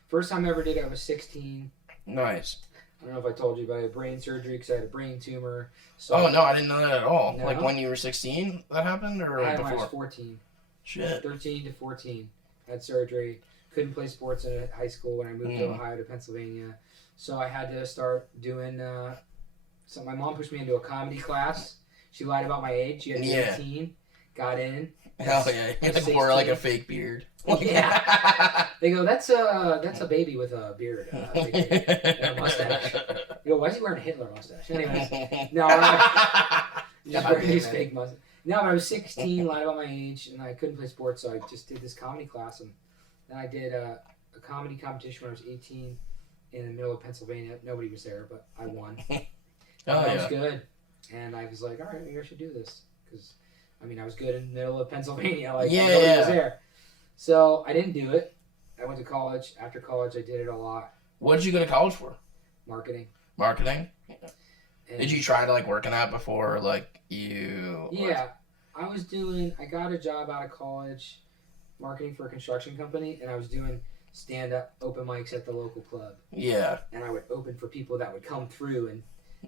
First time I ever did it, I was 16. Nice. I don't know if I told you, but I had brain surgery because I had a brain tumor. So Oh, no, I didn't know that at all. No? Like when you were 16 that happened, or I had when I was before? 14. Shit. 13 to 14. Had surgery. Couldn't play sports in high school when I moved to Ohio to Pennsylvania. So I had to start doing... So my mom pushed me into a comedy class. She lied about my age. She had me 18. Got in. Hell yeah. You like wore like a fake beard. Yeah. They go, that's a baby with a beard. And a mustache. You go, why is he wearing a Hitler mustache? Anyways. No, just wearing his fake mustache. No, I was 16, lied about my age, and I couldn't play sports, so I just did this comedy class. And then I did a comedy competition when I was 18 in the middle of Pennsylvania. Nobody was there, but I won. That was good. And I was like, all right, maybe I should do this. Because, I mean, I was good in the middle of Pennsylvania. Like, nobody was there. So, I didn't do it. I went to college. After college, I did it a lot. What did you go to college for? Marketing. Marketing? And Did you try to, like, work in that before, like, you... Yeah. I got a job out of college marketing for a construction company, and I was doing stand-up open mics at the local club. Yeah. And I would open for people that would come through, and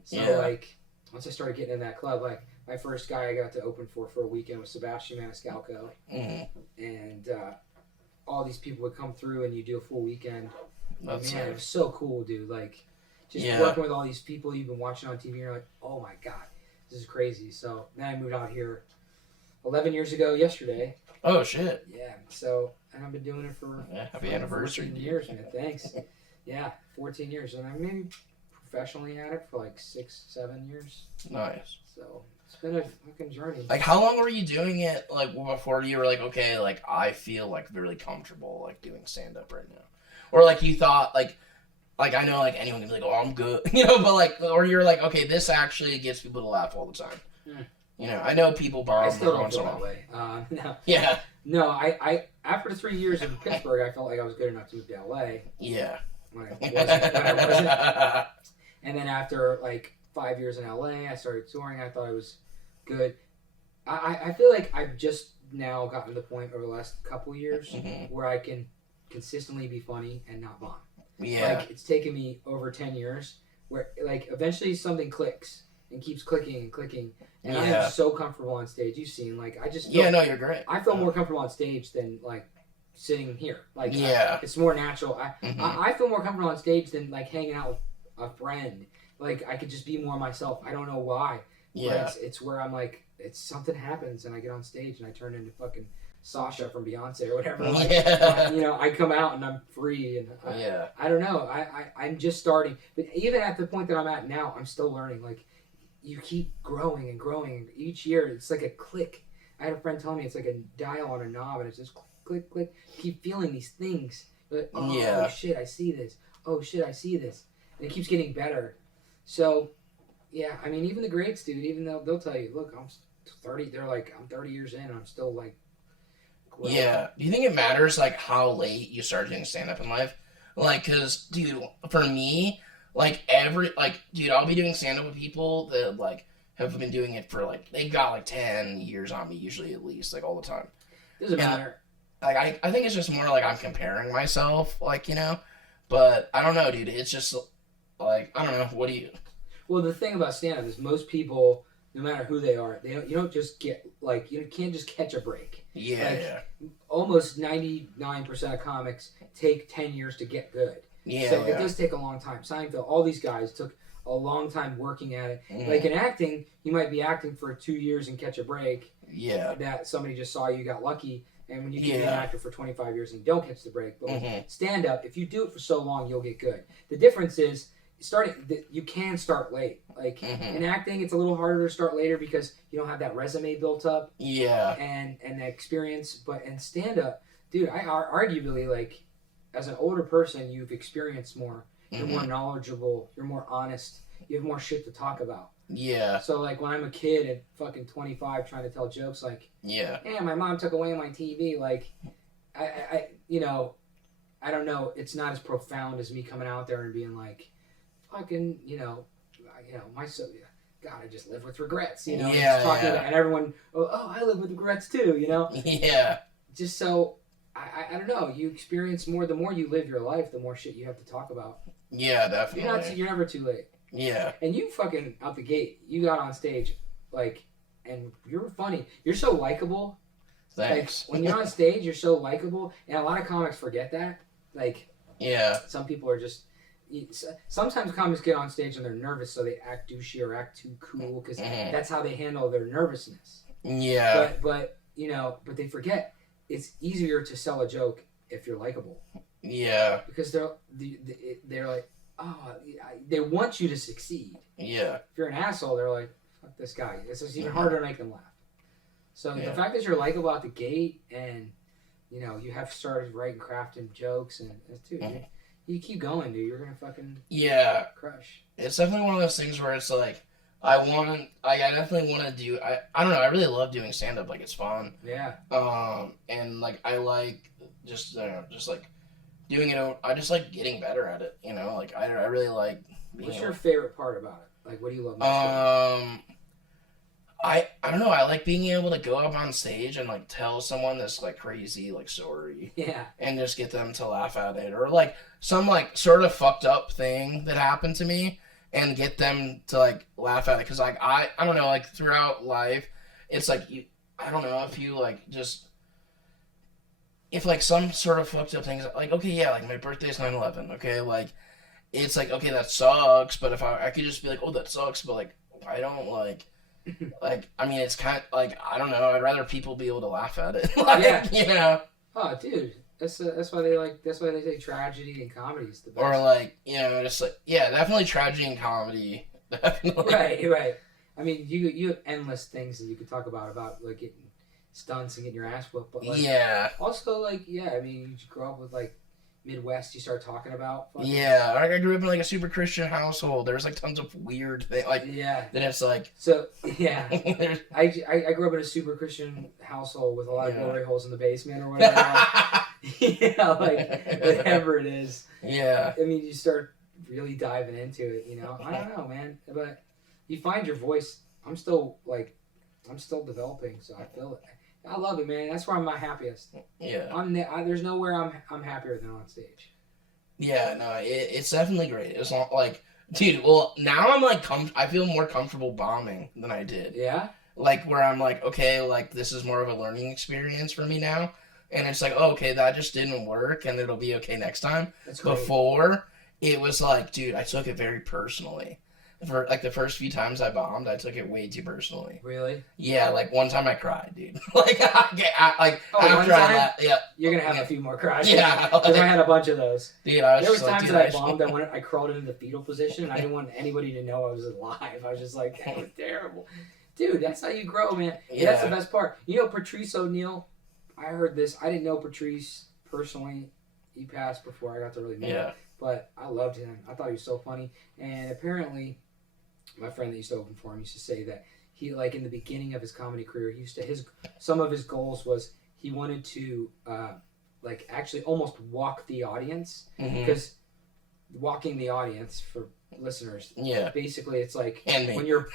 so, like, once I started getting in that club, like, my first guy I got to open for a weekend was Sebastian Maniscalco. Mm-hmm. And all these people would come through, and you do a full weekend. That's Man, nice. it was so cool, dude. Like, just working with all these people you've been watching on TV, and you're like, oh my God, this is crazy. So then I moved out here 11 years ago yesterday. Oh, shit. Yeah, so, and I've been doing it for happy anniversary. 14 years, man. Thanks. Yeah, 14 years. And I maybe professionally at it for like 6-7 years. Nice. So it's been a fucking journey. Like, how long were you doing it, like, before you were like, okay, like, I feel, like, really comfortable, like, doing stand-up right now? Or, like, you thought, like, I know, like, anyone can be like, oh, I'm good, but, like, or you're like, okay, this actually gets people to laugh all the time. You know, I know people borrow I still don't once in feel a that while. way. No. Yeah. No, I after 3 years in Pittsburgh, I felt like I was good enough to move to LA. Yeah. When I wasn't. And then after like 5 years in LA, I started touring. I thought I was good. I feel like I've just now gotten to the point over the last couple years where I can consistently be funny and not bomb. Yeah. Like, it's taken me over 10 years where, like, eventually something clicks and keeps clicking and clicking. And I am so comfortable on stage. You've seen, like, I just feel, no, you're great. I feel more comfortable on stage than, like, sitting here. Like, it's more natural. I feel more comfortable on stage than, like, hanging out with a friend. Like, I could just be more myself. I don't know why. Yeah. But it's where I'm like, something happens and I get on stage and I turn into fucking Sasha from Beyonce or whatever. Like, Yeah. you know, I come out and I'm free, and I don't know. I'm just starting, but even at the point that I'm at now, I'm still learning. Like, you keep growing and growing, and each year it's like a click. I had a friend tell me it's like a dial on a knob, and it's just click, click. You keep feeling these things. Like, oh shit, I see this. Oh shit, I see this, and it keeps getting better. So, yeah, I mean, even the greats, dude. Even though they'll tell you, look, I'm 30. They're like, I'm 30 years in, and I'm still like. Growing. Yeah. Do you think it matters, like, how late you start doing stand-up in life? Like, because, dude, for me, like, dude, I'll be doing stand-up with people that, like, have been doing it for, like, they've got, like, 10 years on me, usually, at least, like, all the time. Doesn't matter. Like, I think it's just more like I'm comparing myself, like, you know? But, I don't know, dude. It's just, like, I don't know. What do you... Well, the thing about stand-up is most people, no matter who they are, you don't just get, like, you can't just catch a break. Yeah, like, yeah. Almost 99% of comics take 10 years to get good. Yeah, So it does take a long time. Seinfeld, all these guys took a long time working at it. Mm. Like in acting, you might be acting for 2 years and catch a break. Yeah. That somebody just saw you, got lucky. And when you can be an Yeah. actor for 25 years and you don't catch the break. But Mhm. stand-up, if you do it for so long, you'll get good. The difference is, you can start late. Like in acting, it's a little harder to start later because you don't have that resume built up. Yeah. And the experience. But in stand-up, dude, I arguably, like, as an older person, you've experienced more. You're more knowledgeable. You're more honest. You have more shit to talk about. Yeah. So, like, when I'm a kid at fucking 25 trying to tell jokes, like, Yeah. hey, my mom took away my TV, like, I you know, I don't know, it's not as profound as me coming out there and being like, fucking, my God, I just live with regrets, you know, Yeah, just talking yeah. about, and everyone, I live with regrets too, you know? Yeah. Just so, I don't know, you experience more, the more you live your life, the more shit you have to talk about. Yeah, definitely. You're never too late. Yeah. And you fucking, out the gate, you got on stage, like, and you're funny. You're so likable. Thanks. Like, when you're on stage, you're so likable, and a lot of comics forget that. Like, Yeah. some people are just... Sometimes comics get on stage and they're nervous, so they act douchey or act too cool, because that's how they handle their nervousness. Yeah. But they forget it's easier to sell a joke if you're likable. Yeah. Because they're like, they want you to succeed. Yeah. If you're an asshole, they're like, fuck this guy. It's just even harder to make them laugh. So the fact that you're likable out the gate, and you have started writing, crafting jokes, and dude, you keep going, dude. You're gonna fucking crush. It's definitely one of those things where it's like I definitely want to do. I don't know. I really love doing stand up. Like, it's fun. Yeah. And like I like just like doing it. I just like getting better at it. You know, like I really like. What's your favorite part about it? Like, what do you love most? I don't know. I like being able to go up on stage and like tell someone this like crazy like story. Yeah. And just get them to laugh at it, or like some like sort of fucked up thing that happened to me, and get them to like laugh at it. Cause like I don't know, like throughout life, it's like I don't know if you like just if like some sort of fucked up things, like, okay, yeah, like my birthday's 9/11, okay, like it's like, okay, that sucks, but if I could just be like, oh, that sucks, but like I don't like I mean, it's kind of like, I don't know, I'd rather people be able to laugh at it. Like, you know. Oh, dude, that's why they say tragedy and comedy is the best. Or like, just like, yeah, definitely tragedy and comedy. Definitely. Right. I mean, you have endless things that you could talk about like getting stunts and getting your ass whooped, but like, also like, I mean, you grow up with like Midwest, you start talking about. Yeah, I grew up in like a super Christian household. There's like tons of weird things, like then it's like I grew up in a super Christian household with a lot of glory holes in the basement or whatever. Like whatever it is. Yeah. I mean, you start really diving into it. I don't know, man, but you find your voice. I'm still developing, so I feel it. I love it, man. That's where I'm my happiest. Yeah. There's nowhere I'm happier than on stage. Yeah, no, it's definitely great. It's not like, dude, well, now I'm like, I feel more comfortable bombing than I did. Yeah? Like, where I'm like, okay, like, this is more of a learning experience for me now. And it's like, oh, okay, that just didn't work, and it'll be okay next time. That's great. Before, it was like, dude, I took it very personally. for like the first few times I bombed, I took it way too personally. Really? Yeah, like one time I cried, dude. like one after time? yeah, You're gonna have a few more cries. yeah. Because I had a bunch of those. Dude, I was There was just like, times dude, that I should- bombed. I crawled into the fetal position, and I didn't want anybody to know I was alive. I was just like, that was terrible, dude. That's how you grow, man. Yeah. That's the best part. You know, Patrice O'Neal. I heard this. I didn't know Patrice personally. He passed before I got to really know him. But I loved him. I thought he was so funny. And apparently, my friend that used to open for him used to say that he, like, in the beginning of his comedy career, some of his goals was he wanted to, like, actually almost walk the audience. Because walking the audience, for listeners, basically it's like when you're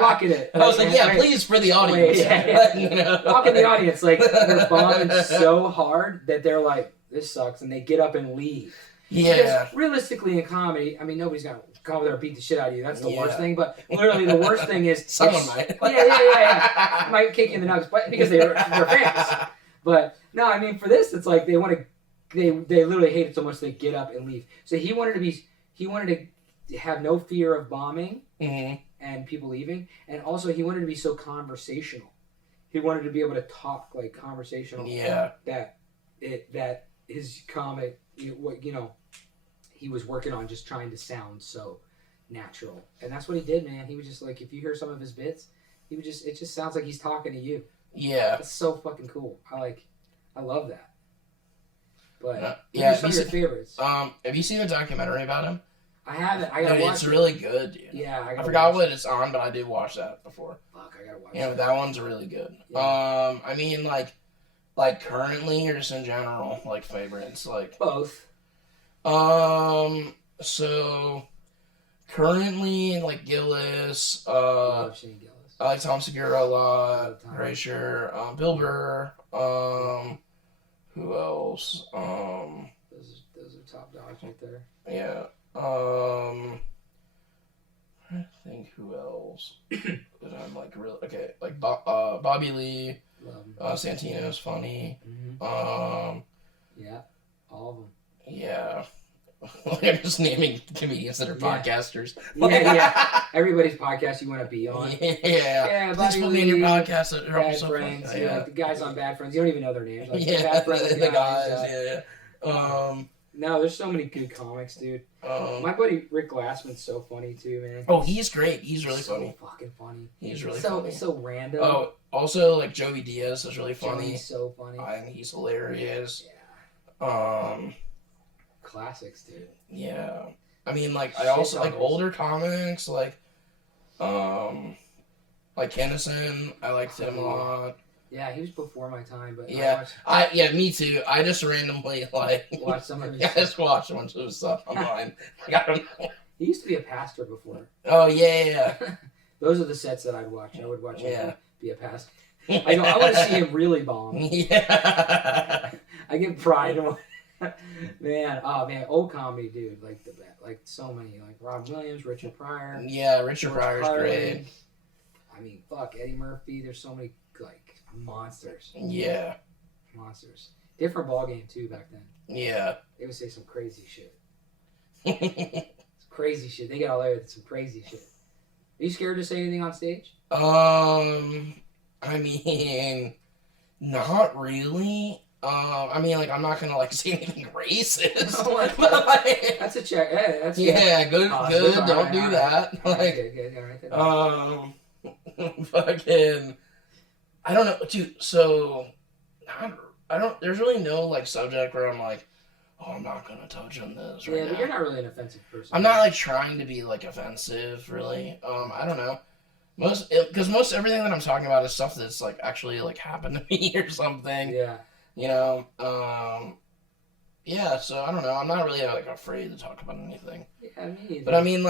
walking it. I was like, please, for the audience. Walking the audience, like, they're bombing so hard that they're like, this sucks, and they get up and leave. Yeah. Because realistically in comedy, I mean, nobody's gonna come over there and beat the shit out of you. That's the worst thing. But literally, the worst thing is someone might. Yeah. Might kick you in the nuts, but because they're fans. But no, I mean, for this, it's like they literally hate it so much they get up and leave. So he wanted to have no fear of bombing and people leaving, and also he wanted to be so conversational. He wanted to be able to talk like conversational. Yeah. That his comic, he was working on just trying to sound so natural, and that's what he did, man. He was just like, if you hear some of his bits, it just sounds like he's talking to you. Yeah, it's so fucking cool. I love that. But some of your favorites. Have you seen the documentary about him? I haven't. I gotta watch it. It's really good, dude. Yeah, I forgot what it's on, but I did watch that before. Fuck, I gotta watch. Yeah, that one's really good. Yeah. I mean, like currently or just in general, like favorites, like both. So currently, like Gillis, love Shane Gillis. I like Tom Segura a lot. Pretty sure. Bill Burr. Who else? Those are top dogs right there. Yeah. I think who else that I'm like really okay. Like Bobby Lee. Santino's funny. Yeah, all of them. Yeah. I'm just naming comedians that are podcasters. Yeah. Everybody's podcast you want to be on. Yeah. Please put me in your podcast. They're all Bad so Friends. funny. Like the guys on Bad Friends. You don't even know their names. Like Bad Friends the guys. No, there's so many good comics, dude. My buddy Rick Glassman's so funny too, man. Oh, he's great. He's really funny. So fucking funny. He's really funny. It's so random. Oh, also like Joey Diaz is really funny. Joey's so funny. And he's hilarious. Yeah. Classics, dude. Yeah. I mean, like I also like older comics, like Kennison. I liked him a lot. Yeah, he was before my time, but me too. I just randomly watched some of his. I just watched a bunch of his stuff online. I don't know. He used to be a pastor before. Oh yeah. Those are the sets that I'd watch. I would watch him be a pastor. I want to see him really bomb. Yeah. I get pride in man. Oh man, old comedy, dude. Like so many, like Rob Williams, Richard Pryor. Yeah, Richard Pryor's great. I mean, fuck Eddie Murphy. There's so many like monsters. Yeah. Monsters. Different ball game too back then. Yeah. They would say some crazy shit. It's crazy shit. They get all there with some crazy shit. Are you scared to say anything on stage? I mean, not really. I mean, like, I'm not gonna like say anything racist. But, like, that's a check. Hey, that's good. Don't do that. Good. All right. Fucking. I don't know, dude. So, there's really no like subject where I'm like, oh, I'm not gonna touch on this. Yeah, but you're not really an offensive person. I'm not like trying to be like offensive, really. I don't know. Because most everything that I'm talking about is stuff that's like actually like happened to me or something. Yeah. You know. Yeah. So I don't know. I'm not really like afraid to talk about anything. Yeah, me either. But I mean,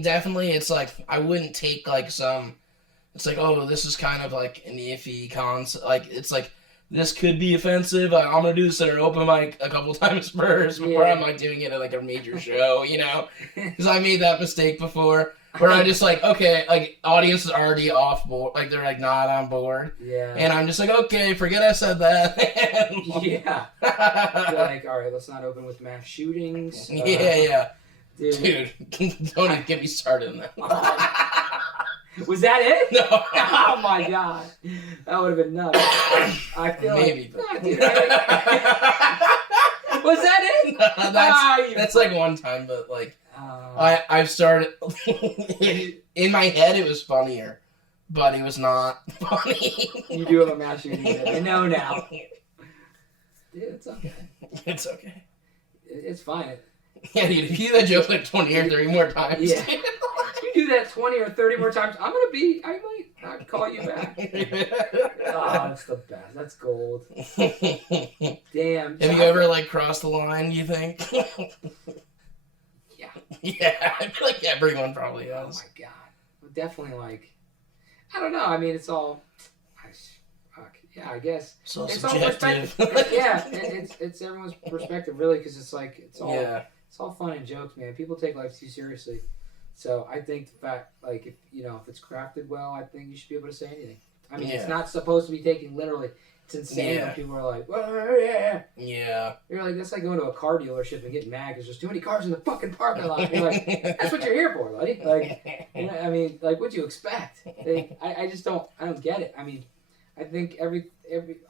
definitely, it's like I wouldn't take like some. It's like, oh, this is kind of like an iffy concept. Like, it's like, this could be offensive. I'm going to do this at an open mic a couple times first before I'm like doing it at like a major show, you know? Because I made that mistake before where I just like, okay, like, audience is already off board. Like, they're like not on board. Yeah. And I'm just like, okay, forget I said that. Yeah. You're like, all right, let's not open with mass shootings. Yeah. Dude, don't even get me started on that. Was that it? No. Oh my god, that would have been nuts. I feel Maybe. like. Dude, was that it? That's like one time, but like I've started in my head it was funnier, but it was not funny. You do have a mass shooting. I know now. Dude, it's okay. It's okay. It's fine. Yeah, dude, if you do that joke like 20 or 30 more times. Yeah. You do that 20 or 30 more times, I might not call you back. Oh, that's the best. That's gold. Damn. Have you ever like crossed the line, you think? Yeah. Yeah, I feel like everyone probably Oh has. my god. Definitely like, I don't know. I mean, it's all, fuck. Yeah, I guess. So It's all subjective. perspective. Yeah, it's everyone's perspective, really, because it's like, it's all fun and jokes, man. People take life too seriously. So I think the fact, like, if it's crafted well, I think you should be able to say anything. I mean, it's not supposed to be taken literally. It's insane when people are like, well, yeah. Yeah. You're like, that's like going to a car dealership and getting mad because there's too many cars in the fucking parking lot. You're like, that's what you're here for, buddy. Like, I mean, like, what'd you expect? I just don't get it. I mean, I think every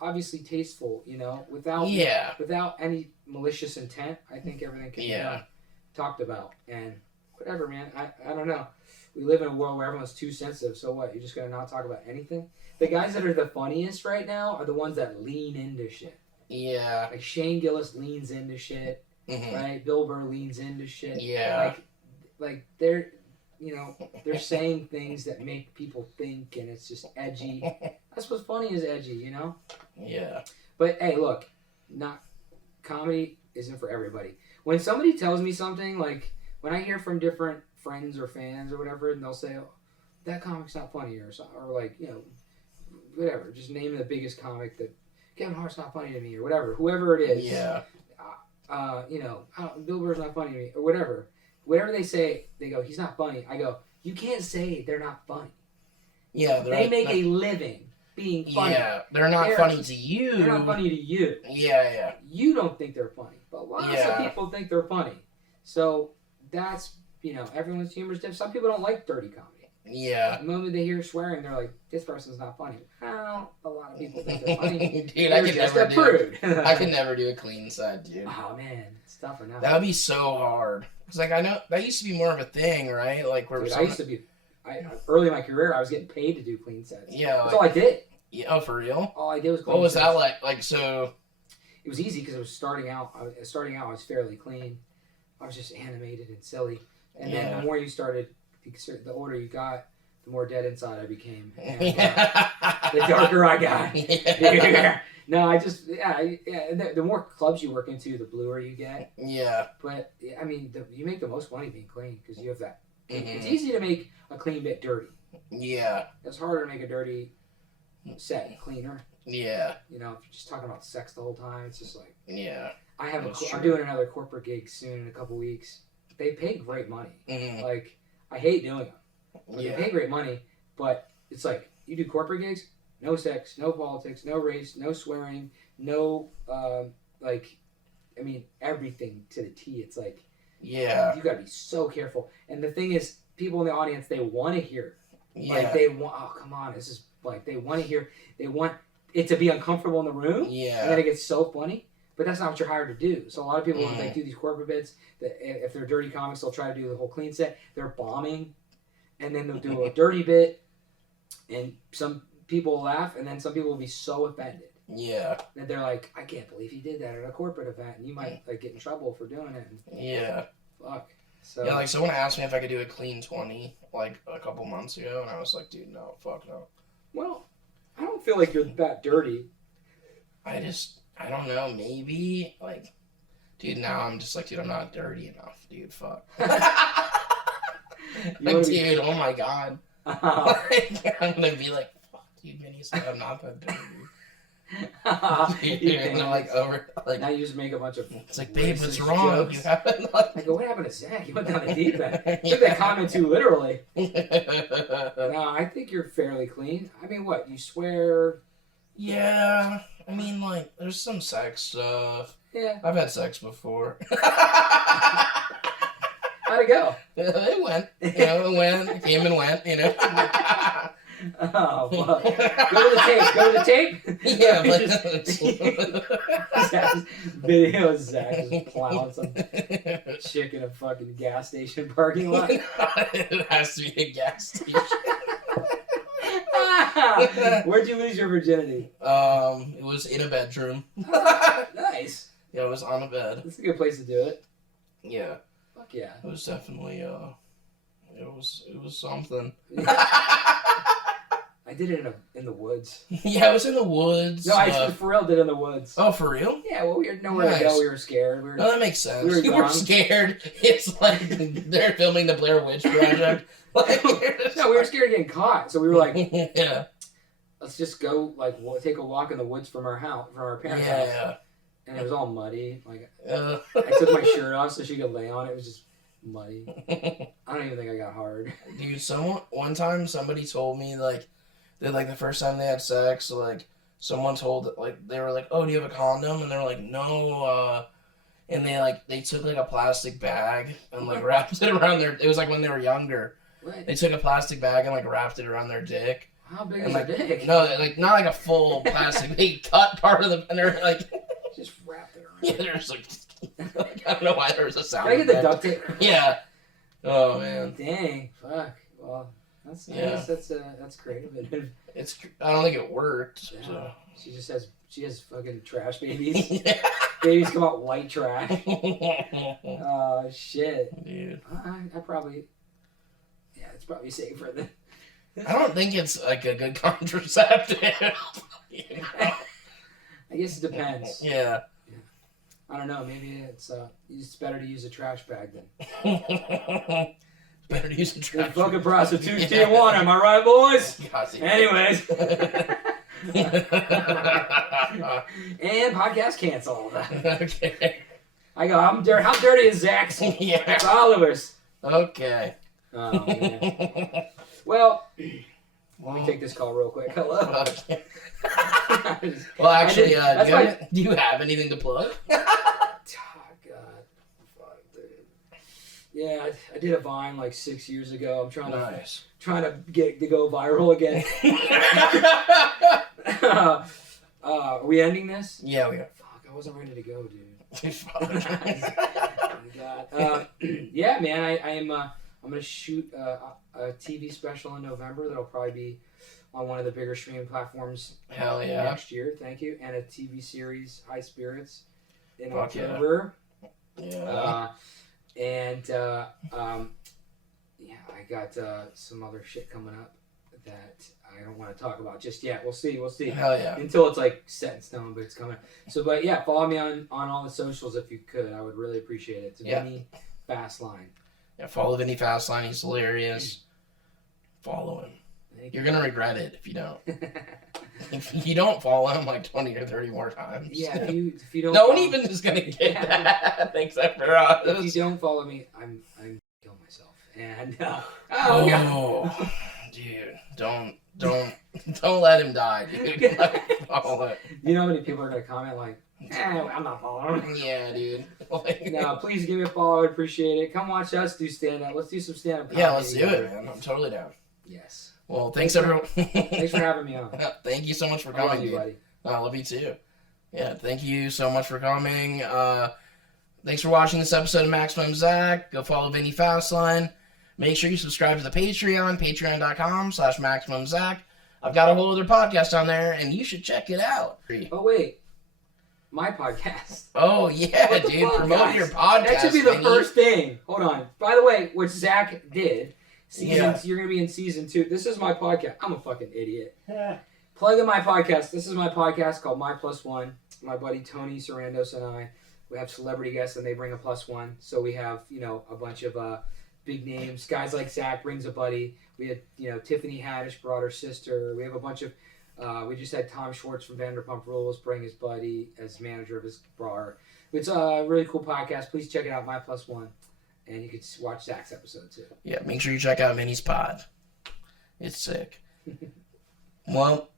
obviously tasteful, without any malicious intent. I think everything can be talked about, and whatever, man. I don't know. We live in a world where everyone's too sensitive. So what? You're just gonna not talk about anything? The guys that are the funniest right now are the ones that lean into shit. Yeah. Like Shane Gillis leans into shit, right? Bill Burr leans into shit. Yeah. Like they're saying things that make people think, and it's just edgy. That's what's funny is edgy, Yeah. But hey, look, comedy isn't for everybody. When somebody tells me something, like when I hear from different friends or fans or whatever, and they'll say, "Oh, that comic's not funny," or like whatever, just name the biggest comic that Kevin Hart's not funny to me, or whatever, whoever it is. Yeah. Bill Burr's not funny to me, or whatever. Whatever they say, they go, he's not funny. I go, you can't say they're not funny. Yeah. They make a living being funny. Yeah. They're not funny to you. They're not funny to you. Yeah. You don't think they're funny, but lots of people think they're funny. So that's, everyone's humor is different. Some people don't like dirty comedy. Yeah. The moment they hear swearing, they're like, this person's not funny. Well, a lot of people think they're funny. Dude, I could never do a clean set, dude. Oh, man. It's tougher now. That would be so hard. Because, like, I know that used to be more of a thing, right? Like, where I used to be, early in my career, I was getting paid to do clean sets. Yeah. That's all I did. Yeah, oh, for real? All I did was clean What was sets. that like? Like, so... It was easy because I was starting out. I was fairly clean. I was just animated and silly. And then the more you started, the older you got, the more dead inside I became. And, the darker I got. Yeah. No, the more clubs you work into, the bluer you get. Yeah. But, I mean, you make the most money being clean because you have that. It's easy to make a clean bit dirty. Yeah. It's harder to make a dirty set cleaner. Yeah. If you're just talking about sex the whole time, it's just like... Yeah. I'm doing another corporate gig soon in a couple weeks. They pay great money. Mm-hmm. Like, I hate doing them. They pay great money, but it's like, you do corporate gigs, no sex, no politics, no race, no swearing, no, everything to the T. It's like, you gotta be so careful. And the thing is, people in the audience, they want to hear. Like, they want, oh, come on, this is, like, they want to hear, they want it to be uncomfortable in the room. Yeah. And then it gets so funny. But that's not what you're hired to do. So a lot of people, when they do these corporate bits, that if they're dirty comics, they'll try to do the whole clean set. They're bombing. And then they'll do a dirty bit. And some people will laugh. And then some people will be so offended. Yeah. That they're like, I can't believe he did that at a corporate event. And you might get in trouble for doing it. And, fuck. So, like someone asked me if I could do a clean 20, like a couple months ago. And I was like, dude, no, fuck no. Well, I don't feel like you're that dirty. I don't know, maybe, like, dude, now I'm just like, dude, I'm not dirty enough, dude, fuck. Like, dude, oh my god. Like, I'm gonna be like, fuck, dude, Vinny said I'm not that dirty. Dude, and I'm like, now you just make a bunch of... It's like, babe, what's wrong? You haven't, like... I go, what happened to Zach? He went down the deep end. Took that comment too literally. No, I think you're fairly clean. I mean, what, you swear... Yeah, I mean, like, there's some sex stuff. Yeah. I've had sex before. I How'd it go? It went. It went. It came and went, Oh, fuck. Go to the tape. Yeah, but... Zach's video of Zach just plowing some chick in a fucking gas station parking lot. It has to be a gas station. Where'd you lose your virginity? It was in a bedroom. Nice. Yeah, it was on a bed. That's a good place to do it. Yeah. Fuck yeah. It was definitely, it was something. I did it in the woods. Yeah, it was in the woods. No, I for real did it in the woods. Oh, for real? Yeah, well, we had nowhere to go. We were scared. No, that makes sense. We We were scared. It's like they're filming the Blair Witch Project. Like, No, we were scared of getting caught. So we were like, yeah. let's just go, like, take a walk in the woods from our house, from our parents' house. Yeah. And it was all muddy. Like, Uh, I took my shirt off so she could lay on it. It was just muddy. I don't even think I got hard. Dude, one time somebody told me, like, that, like, the first time they had sex, like, someone told, like, they were like, oh, do you have a condom? And they're like, no, and they took, like, a plastic bag and, like, wrapped it around it was, like, when they were younger. What? They took a plastic bag and, like, wrapped it around their dick. How big And, is like, your dick? no, like, not like a full plastic, they cut part of the, and they're like, Just wrapped it around. yeah, there's, like, I don't know why there was a sound. Can I get the effect. duct tape? Yeah. Oh, man. Dang. Fuck. Well, I guess that's creative. I don't think it worked. Yeah. So. She has fucking trash babies. Yeah. Babies come out white trash. Oh, shit. Dude. I probably, yeah, it's probably safer than. I don't think it's like a good contraceptive. You know? I guess it depends. Yeah. I don't know. Maybe it's better to use a trash bag then. It's better to use a There's trash. fucking prostitutes in one. Am I right, boys? Anyways. And podcast canceled. Okay. I go, I'm dirty. How dirty is Zach's Yeah. followers? Okay. Oh, man. Well, let me take this call real quick. Hello. Okay. Well, actually, that's do you have anything to plug? Oh, God. Fuck, dude. Yeah, I did a Vine like 6 years ago. I'm trying to get to go viral again. Are we ending this? Yeah, we are. Fuck, I wasn't ready to go, dude. Fuck. Oh my God. Yeah, man, I'm gonna shoot a TV special in November that'll probably be on one of the bigger streaming platforms Hell yeah. next year. Thank you. And a TV series, High Spirits, in Fuck yeah. October. Yeah. Yeah, I got some other shit coming up that I don't want to talk about just yet. We'll see. Hell yeah. Until it's like set in stone, but it's coming. So, but yeah, follow me on all the socials if you could. I would really appreciate it. It's Vinny Fasline. Yeah, follow Vinny Fasline. He's hilarious. Follow him. You're going to regret it if you don't. If you don't follow him like 20 or 30 more times. Yeah, if you don't. No one even is going to get that except for us. If you don't follow me, I'm kill myself. And oh, dude, don't let him die, dude. Like, follow it. You know how many people are gonna comment like, I'm not following him. Yeah, dude. Like, No, please give me a follow. I appreciate it. Come watch us do stand up. Let's do some stand up. yeah, let's do it, man. I'm totally down. Yes. Well, thanks everyone. Thanks for having me on. Thank you so much for I love coming, you, dude. buddy. I love you too. Yeah, thank you so much for coming. Thanks for watching this episode of Maximum Zach. Go follow Vinny Fasline. Make sure you subscribe to the Patreon, patreon.com/MaximumZach. I've got a whole other podcast on there, and you should check it out. Oh, wait. My podcast. Oh, yeah, What the dude. fuck, Promote guys? your podcast. That should be the Vinny. first thing. Hold on. By the way, what Zach did, Yeah. you're going to be in season 2. This is my podcast. I'm a fucking idiot. Plug in my podcast. This is my podcast called My Plus One. My buddy Tony Sarandos and I, we have celebrity guests and they bring a plus one. So we have, a bunch of big names. Guys like Zach brings a buddy. We had, Tiffany Haddish brought her sister. We have a bunch of, we just had Tom Schwartz from Vanderpump Rules bring his buddy as manager of his bar. It's a really cool podcast. Please check it out, My Plus One. And you can watch Zach's episode too. Yeah, make sure you check out Vinny's pod. It's sick. Well,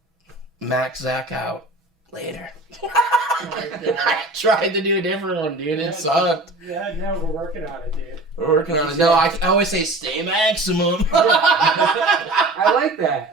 Max Zach out. Later. God. I tried to do a different one, dude. It sucked. Yeah, no, we're working on it, dude. We're working on it. No, I always say stay maximum. I like that.